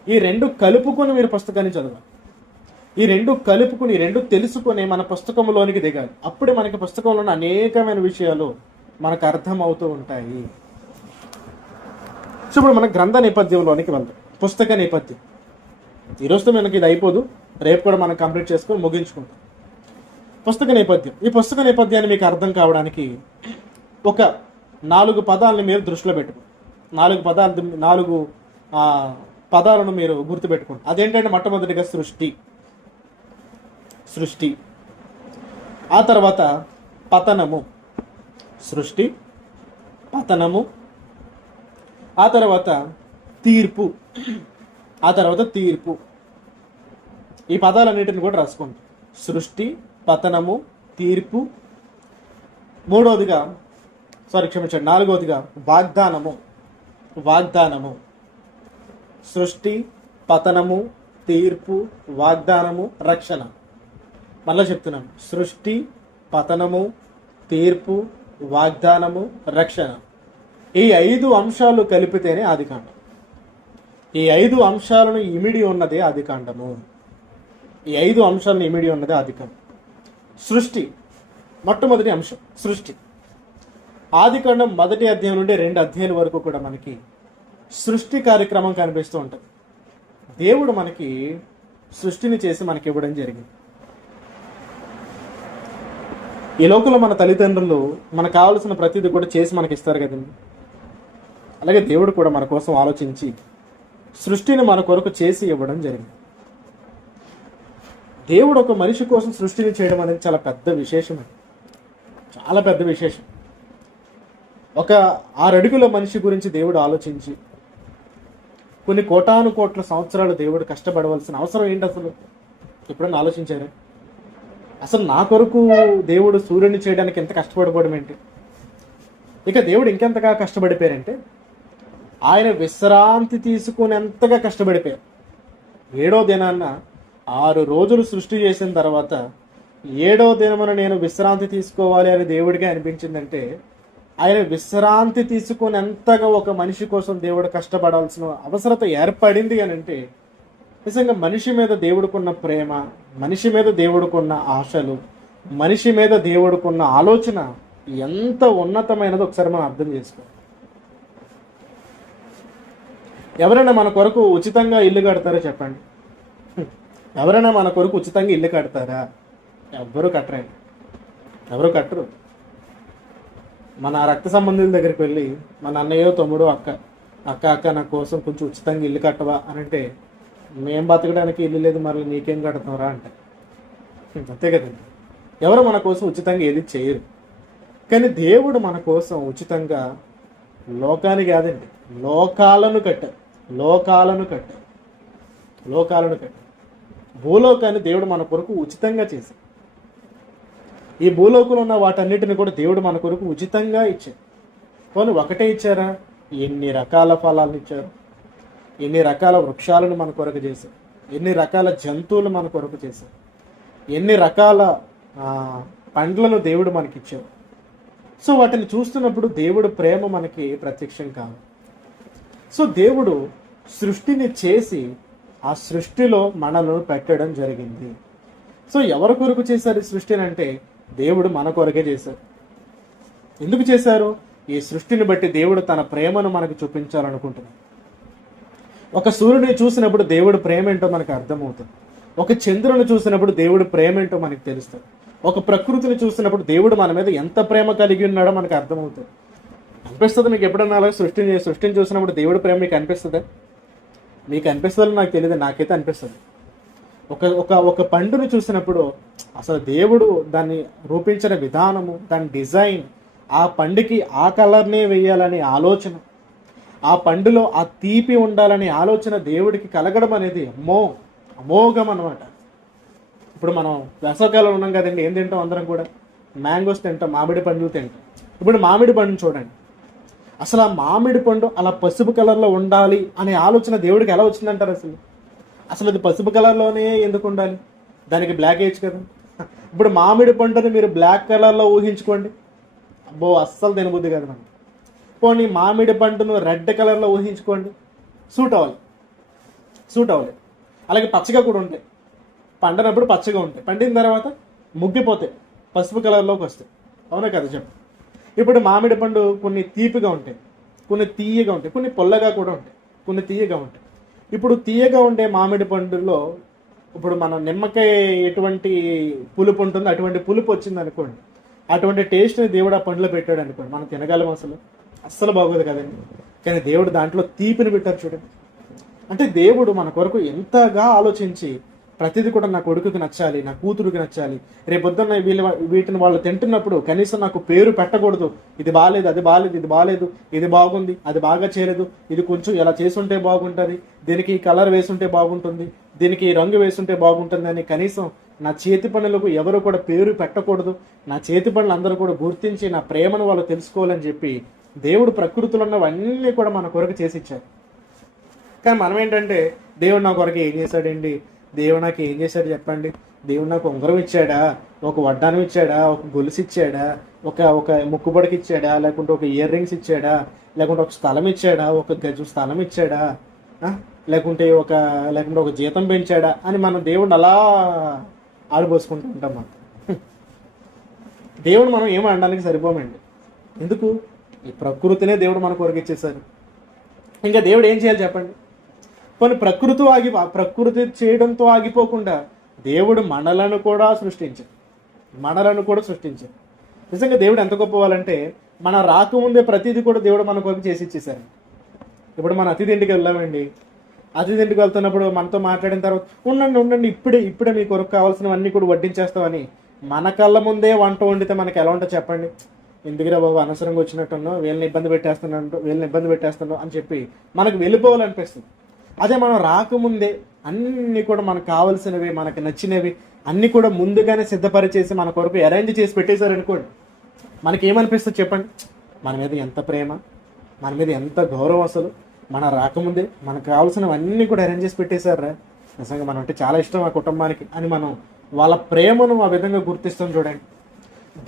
ఈ 2 కలుపుకొని మీరు పుస్తకాన్ని చదవాలి. ఈ 2 కలుపుకొని, ఈ 2 తెలుసుకొని మన పుస్తకంలోనికి దిగాలి. అప్పుడే మనకి పుస్తకంలో ఉన్న అనేకమైన విషయాలు మనకు అర్థం అవుతూ ఉంటాయి. సో ఇప్పుడు మన గ్రంథ నేపథ్యంలోనికి వెళ్దాం. పుస్తక నేపథ్యం. ఈరోజుతో మనకి ఇది అయిపోదు, రేపు కూడా మనం కంప్లీట్ చేసుకొని ముగించుకుంటాం. పుస్తక నేపథ్యం. ఈ పుస్తక నేపథ్యాన్ని మీకు అర్థం కావడానికి ఒక 4 పదాలను మీరు దృష్టిలో పెట్టుకోండి. 4 పదాలను మీరు గుర్తుపెట్టుకోండి. అదేంటంటే మొట్టమొదటిగా సృష్టి, ఆ తర్వాత పతనము, సృష్టి, పతనము, ఆ తర్వాత తీర్పు, ఈ పదాలన్నిటిని కూడా రాసుకోండి. సృష్టి, పతనము, తీర్పు. నాలుగవదిగా వాగ్దానము. సృష్టి, పతనము, తీర్పు, వాగ్దానము, రక్షణ. మళ్ళీ చెప్తున్నాను, సృష్టి, పతనము, తీర్పు, వాగ్దానము, రక్షణ. ఈ 5 అంశాలు కలిపితేనే ఆదికాండం. ఈ 5 అంశాలను ఇమిడి ఉన్నదే ఆదికాండము. సృష్టి. మొట్టమొదటి అంశం సృష్టి. ఆదికాండం 1వ అధ్యాయం నుండి 2 అధ్యాయాల వరకు కూడా మనకి సృష్టి కార్యక్రమం కనిపిస్తూ ఉంటుంది. దేవుడు మనకి సృష్టిని చేసి మనకి ఇవ్వడం జరిగింది. ఈ లోకంలో మన తల్లిదండ్రులు మనకు కావాల్సిన ప్రతిదీ కూడా చేసి మనకి ఇస్తారు కదండి. అలాగే దేవుడు కూడా మన కోసం ఆలోచించి సృష్టిని మన కొరకు చేసి ఇవ్వడం జరిగింది. దేవుడు ఒక మనిషి కోసం సృష్టిని చేయడం అనేది చాలా పెద్ద విశేషం, చాలా పెద్ద విశేషం. ఒక 6 అడుగుల మనిషి గురించి దేవుడు ఆలోచించి కొన్ని కోటాను కోట్ల సంవత్సరాలు దేవుడు కష్టపడవలసిన అవసరం ఏంటి అసలు? ఎప్పుడన్నా ఆలోచించారా? అసలు నా కొరకు దేవుడు సూర్యుని చేయడానికి ఎంత కష్టపడిపోవడం ఏంటి? ఇక దేవుడు ఇంకెంతగా కష్టపడిపోయారంటే ఆయన విశ్రాంతి తీసుకునేంతగా కష్టపడిపోయారు. 7వ దినాన్న 6 రోజులు సృష్టి చేసిన తర్వాత 7వ దినమున నేను విశ్రాంతి తీసుకోవాలి అని దేవుడికి అనిపించిందంటే ఆయన విశ్రాంతి తీసుకునేంతగా ఒక మనిషి కోసం దేవుడు కష్టపడాల్సిన అవసరత ఏర్పడింది అని అంటే నిజంగా మనిషి మీద దేవుడుకున్న ప్రేమ, మనిషి మీద దేవుడుకున్న ఆశలు, మనిషి మీద దేవుడుకున్న ఆలోచన ఎంత ఉన్నతమైనదో ఒకసారి మనం అర్థం చేసుకోవాలి. ఎవరైనా మన కొరకు ఉచితంగా ఇల్లు కడతారో చెప్పండి? ఎవరైనా మన కొరకు ఉచితంగా ఇల్లు కడతారా? ఎవ్వరూ కట్టరండి, ఎవరు కట్టరు. మన రక్త సంబంధుల దగ్గరికి వెళ్ళి మన అన్నయ్యో తమ్ముడు అక్క అక్క నా కోసం కొంచెం ఉచితంగా ఇల్లు కట్టవా అని అంటే మేము బతకడానికి ఇల్లు లేదు, మరి నీకేం కడతావురా అంటే అంతే కదండి. ఎవరు మన కోసం ఉచితంగా ఏది చేయరు. కానీ దేవుడు మన కోసం ఉచితంగా లోకాన్ని కాదండి, లోకాలను కట్టారు. భూలోకాన్ని దేవుడు మన కొరకు ఉచితంగా చేశారు. ఈ భూలోకంలో ఉన్న వాటన్నిటిని కూడా దేవుడు మన కొరకు ఉచితంగా ఇచ్చారు. కానీ ఒకటే ఇచ్చారా? ఎన్ని రకాల ఫలాలను ఇచ్చారు, ఎన్ని రకాల వృక్షాలను మన కొరకు చేశారు, ఎన్ని రకాల జంతువులు మన కొరకు చేశారు, ఎన్ని రకాల పండ్లను దేవుడు మనకిచ్చారు. సో వాటిని చూస్తున్నప్పుడు దేవుడు ప్రేమ మనకి ప్రత్యక్షం కాదు. సో దేవుడు సృష్టిని చేసి ఆ సృష్టిలో మనలను పెట్టడం జరిగింది. సో ఎవరి కొరకు చేశారు ఈ సృష్టిని అంటే దేవుడు మన కొరకే చేశారు. ఎందుకు చేశారు? ఈ సృష్టిని బట్టి దేవుడు తన ప్రేమను మనకు చూపించాలనుకుంటున్నాడు. ఒక సూర్యుని చూసినప్పుడు దేవుడు ప్రేమ ఏంటో మనకు అర్థమవుతుంది. ఒక చంద్రుని చూసినప్పుడు దేవుడు ప్రేమ ఏంటో మనకు తెలుస్తుంది. ఒక ప్రకృతిని చూసినప్పుడు దేవుడు మన మీద ఎంత ప్రేమ కలిగి ఉన్నాడో మనకు అర్థమవుతుంది. అనిపిస్తుంది మీకు ఎప్పుడన్నా అలాగే సృష్టిని చూసినప్పుడు దేవుడు ప్రేమ మీకు అనిపిస్తుందా? మీకు అనిపిస్తుందని నాకు తెలియదు, నాకైతే అనిపిస్తుంది. ఒక పండుని చూసినప్పుడు అసలు దేవుడు దాన్ని రూపించిన విధానము, దాని డిజైన్, ఆ పండుకి ఆ కలర్నే వేయాలనే ఆలోచన, ఆ పండులో ఆ తీపి ఉండాలనే ఆలోచన దేవుడికి కలగడం అనేది అమోఘం అన్నమాట. ఇప్పుడు మనం వేసవకాలంలో ఉన్నాం కదండి, ఏం తింటాం అందరం కూడా? మ్యాంగోస్ తింటాం, మామిడి పండ్లు తింటాం. ఇప్పుడు మామిడి పండుని చూడండి, అసలు ఆ మామిడి పండు అలా పసుపు కలర్లో ఉండాలి అనే ఆలోచన దేవుడికి ఎలా వచ్చిందంటారు? అసలు అది పసుపు కలర్లోనే ఎందుకు ఉండాలి? దానికి బ్లాక్ వేయచ్చు కదా. ఇప్పుడు మామిడి పండుని మీరు బ్లాక్ కలర్లో ఊహించుకోండి, అబ్బో అస్సలు తినబుద్ది కదా మనం. పోనీ మామిడి పండును రెడ్ కలర్లో ఊహించుకోండి, సూట్ అవ్వాలి. అలాగే పచ్చగా కూడా ఉంటాయి, పండినప్పుడు పచ్చగా ఉంటాయి, పండిన తర్వాత ముగ్గిపోతాయి, పసుపు కలర్లోకి వస్తాయి. అవునా కదా చెప్పు? ఇప్పుడు మామిడి పండు కొన్ని తీపిగా ఉంటాయి, కొన్ని తీయగా ఉంటాయి, కొన్ని పొల్లగా కూడా ఉంటాయి, కొన్ని తీయగా ఉంటాయి. ఇప్పుడు తీయగా ఉండే మామిడి పండులో ఇప్పుడు మన నిమ్మకాయ ఎటువంటి పులుపు ఉంటుందో అటువంటి పులుపు వచ్చింది అనుకోండి, అటువంటి టేస్ట్ని దేవుడు ఆ పండులో పెట్టాడు అనుకోండి, మనం తినగలం? అస్సలు బాగోదు కదండి. కానీ దేవుడు దాంట్లో తీపిని పెట్టారు చూడండి. అంటే దేవుడు మన కొరకు ఎంతగా ఆలోచించి ప్రతిదీ కూడా నా కొడుకుకి నచ్చాలి, నా కూతురుకి నచ్చాలి, రేపొద్దున్న వీటిని వాళ్ళు తింటున్నప్పుడు కనీసం నాకు పేరు పెట్టకూడదు, ఇది బాగాలేదు, అది బాగాలేదు, ఇది బాగాలేదు, ఇది బాగుంది, అది బాగా చేయలేదు, ఇది కొంచెం ఇలా చేసుంటే బాగుంటుంది, దీనికి ఈ కలర్ వేసుంటే బాగుంటుంది, దీనికి ఈ రంగు వేసుంటే బాగుంటుంది అని కనీసం నా చేతి పనులకు ఎవరు కూడా పేరు పెట్టకూడదు, నా చేతి పనులు అందరూ కూడా గుర్తించి నా ప్రేమను వాళ్ళు తెలుసుకోవాలని చెప్పి దేవుడు ప్రకృతిలో ఉన్నవన్నీ కూడా మన కొరకు చేసి ఇచ్చారు. కానీ మనం ఏంటంటే దేవుడు నా కొరకు ఏం చేశాడండి, దేవుడు నాకు ఏం చేశాడు చెప్పండి? దేవుడు నాకు ఉంగరం ఇచ్చాడా, ఒక వడ్డానం ఇచ్చాడా, ఒక గొలుసు ఇచ్చాడా, ఒక ముక్కుబడికి ఇచ్చాడా, లేకుంటే ఒక ఇయర్ రింగ్స్ ఇచ్చాడా, లేకుంటే ఒక స్థలం ఇచ్చాడా, ఒక గజం స్థలం ఇచ్చాడా, లేకుంటే ఒక జీతం పెంచాడా అని మనం దేవుడిని అలా ఆడిపోసుకుంటూ ఉంటాం. మనం దేవుడు మనం ఏమో అనడానికి సరిపోమండి. ఎందుకు? ఈ ప్రకృతినే దేవుడు మన కొరకు ఇచ్చేసారు. ఇంకా దేవుడు ఏం చేయాలి చెప్పండి? కొన్ని ప్రకృతి చేయడంతో ఆగిపోకుండా దేవుడు మనలను కూడా సృష్టించారు. నిజంగా దేవుడు ఎంత గొప్పవాళ్ళంటే, మన రాకముందే ప్రతిదీ కూడా దేవుడు మన కొరకు చేసి ఇచ్చేసారు. ఇప్పుడు మన అతిథి ఇంటికి వెళ్ళామండి. అతిథి ఇంటికి వెళ్తున్నప్పుడు మనతో మాట్లాడిన తర్వాత ఉండండి ఇప్పుడే మీ కొరకు కావాల్సినవన్నీ కూడా వడ్డించేస్తామని మన కళ్ళ ముందే వంట వండితే మనకి ఎలా ఉంటుంది చెప్పండి? ఎందుకురా బాబు అనవసరంగా వచ్చినట్టున్నావు, వీళ్ళని ఇబ్బంది పెట్టేస్తున్నావు అని చెప్పి మనకు వెళ్ళిపోవాలనిపిస్తుంది. అదే మనం రాకముందే అన్నీ కూడా మనకు కావాల్సినవి, మనకు నచ్చినవి అన్నీ కూడా ముందుగానే సిద్ధపరిచేసి మన కొరకు అరేంజ్ చేసి పెట్టేశారనుకోండి, మనకి ఏమనిపిస్తుంది చెప్పండి? మన మీద ఎంత ప్రేమ, మన మీద ఎంత గౌరవం. అసలు మన రాకముందే మనకు కావాల్సినవన్నీ కూడా అరేంజ్ చేసి పెట్టేశారా, నిజంగా మనం అంటే చాలా ఇష్టం ఆ కుటుంబానికి అని మనం వాళ్ళ ప్రేమను ఆ విధంగా గుర్తిస్తాం. చూడండి,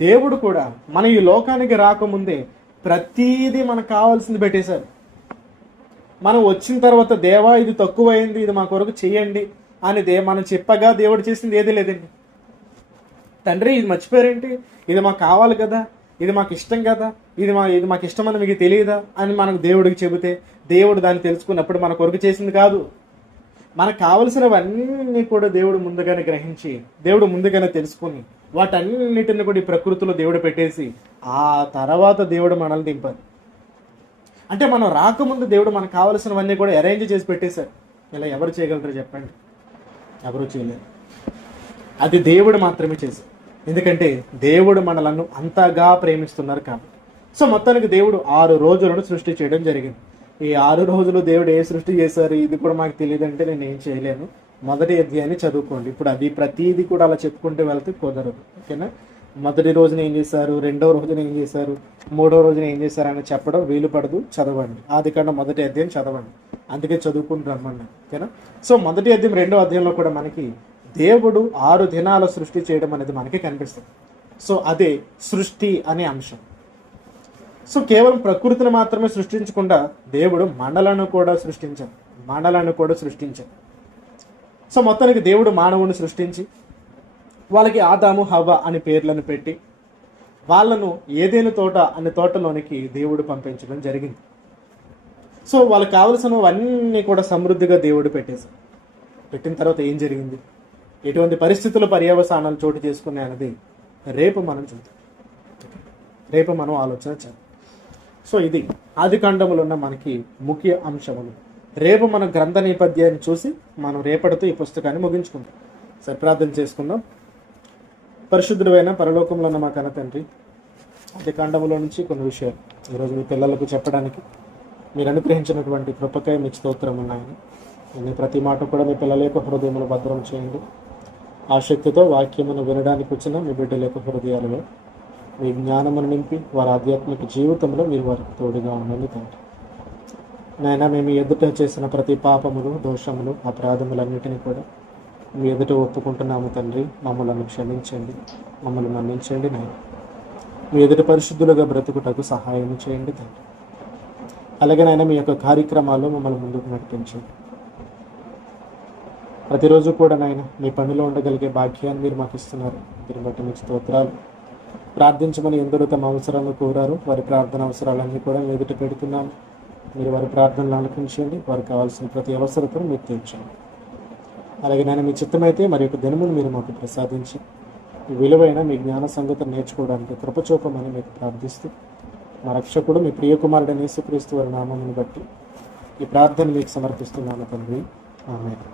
దేవుడు కూడా మన ఈ లోకానికి రాకముందే ప్రతీదీ మనకు కావాల్సింది పెట్టేశారు. మనం వచ్చిన తర్వాత దేవా ఇది తక్కువైంది, ఇది మా కొరకు చెయ్యండి అని మనం చెప్పగా దేవుడు చేసింది ఏదీ లేదండి. తండ్రి ఇది మర్చిపోయారేంటి, ఇది మాకు కావాలి కదా, ఇది మాకు ఇష్టం కదా, ఇది మాకు ఇష్టం అని మీకు తెలియదా అని మనకు దేవుడికి చెబితే దేవుడు దాన్ని తెలుసుకున్నప్పుడు మన కొరకు చేసింది కాదు. మనకు కావలసినవన్నీ కూడా దేవుడు ముందుగానే గ్రహించి, దేవుడు ముందుగానే తెలుసుకుని వాటన్నిటిని కూడా ఈ ప్రకృతిలో దేవుడు పెట్టేసి ఆ తర్వాత దేవుడు మనల్ని దింపారు. అంటే మనం రాకముందు దేవుడు మనకు కావలసినవన్నీ కూడా అరేంజ్ చేసి పెట్టేశారు. ఇలా ఎవరు చేయగలరు చెప్పండి? ఎవరు చేయలేరు. అది దేవుడు మాత్రమే చేశారు. ఎందుకంటే దేవుడు మనలను అంతగా ప్రేమిస్తున్నారు కాబట్టి. సో మొత్తానికి దేవుడు 6 రోజులను సృష్టి చేయడం జరిగింది. ఈ 6 రోజులు దేవుడు ఏ సృష్టి చేశారు ఇది కూడా మాకు తెలియదంటే నేను ఏం చేయలేను. మొదటి అధ్యాయాన్ని చదువుకోండి. ఇప్పుడు అది ప్రతిదీ కూడా అలా చెప్పుకుంటూ వెళ్తే కుదరదు. ఓకేనా? మొదటి రోజున ఏం చేశారు, రెండవ రోజున ఏం చేశారు, మూడవ రోజున ఏం చేశారు అని చెప్పడం వీలు పడదు. చదవండి, ఆదికాండం మొదటి అధ్యాయం చదవండి. అందుకే చదువుకుంటూ రమ్మన్నాను. ఓకేనా? సో మొదటి అధ్యాయం రెండో అధ్యాయంలో కూడా మనకి దేవుడు 6 దినాల సృష్టి చేయడం అనేది మనకి కనిపిస్తుంది. సో అదే సృష్టి అనే అంశం. సో కేవలం ప్రకృతిని మాత్రమే సృష్టించకుండా దేవుడు మండలను కూడా సృష్టించారు. సో మొత్తానికి దేవుడు మానవుని సృష్టించి వాళ్ళకి ఆదాము హవ్వ అని పేర్లను పెట్టి వాళ్ళను ఏదైనా తోట అనే తోటలోనికి దేవుడు పంపించడం జరిగింది. సో వాళ్ళకి కావలసినవన్నీ కూడా సమృద్ధిగా దేవుడు పెట్టిన తర్వాత ఏం జరిగింది, ఎటువంటి పరిస్థితుల పర్యవసానాలు చోటు చేసుకున్నాయి అన్నది రేపు మనం ఆలోచన చేద్దాం. సో ఇది ఆదికాండములో ఉన్న మనకి ముఖ్య అంశములు. రేపు మన గ్రంథ నేపథ్యాన్ని చూసి మనం రేపటితో ఈ పుస్తకాన్ని ముగించుకుందాం. సరే, ప్రార్థన చేసుకుందాం. పరిశుద్ధుడైన పరలోకంలో ఉన్న మా కన్న తండ్రి, ఆదికాండములో నుంచి కొన్ని విషయాలు ఈరోజు మీ పిల్లలకు చెప్పడానికి మీరు అనుగ్రహించినటువంటి కృపకై మీకు స్తోత్రం ఉన్నాయని, మీ ప్రతి మాట కూడా మీ పిల్లల యొక్క హృదయములు భద్రం చేయండి. ఆసక్తితో వాక్యమును వినడానికి వచ్చిన మీ బిడ్డల యొక్క హృదయాలలో మీ జ్ఞానమును నింపి వారి ఆధ్యాత్మిక జీవితంలో మీరు వారికి తోడుగా ఉండండి తండ్రి. నాయన, మేము ఎదుట చేసిన ప్రతి పాపములు, దోషములు, అపరాధములన్నిటినీ కూడా మీ ఎదుట ఒప్పుకుంటున్నాము తండ్రి. మమ్మల్ని క్షమించండి, మమ్మల్ని మన్నించండి నాయన. మీ ఎదుట పరిశుద్ధులుగా బ్రతుకుటకు సహాయం చేయండి తండ్రి. అలాగే నాయన, మీ యొక్క కార్యక్రమాల్లో మమ్మల్ని ముందుకు నడిపించండి. ప్రతిరోజు కూడా నాయన మీ పనిలో ఉండగలిగే భాగ్యాన్ని మీరు మాకు ఇస్తున్నారు. దీన్ని బట్టి మీకు స్తోత్రాలు. ప్రార్థించమని ఎందరో తమ అవసరాలను కోరారు, వారి ప్రార్థన అవసరాలన్నీ కూడా మీ ఎదుట పెడుతున్నాము. మీరు వారి ప్రార్థనలు ఆలకించండి, వారికి కావాల్సిన ప్రతి అవసరతను మీరు తీర్చండి. అలాగే నేను మీ చిత్తమైతే మరి యొక్క దినమును మీరు మాకు ప్రసాదించి విలువైన మీ జ్ఞాన సంగతిని నేర్చుకోవడానికి కృపచూపమని మీకు ప్రార్థిస్తూ, మా రక్షకుడు మీ ప్రియకుమారుడైన యేసుక్రీస్తు వారి నామమును బట్టి ఈ ప్రార్థన మీకు సమర్పిస్తున్నాను తండ్రి. ఆమేన్.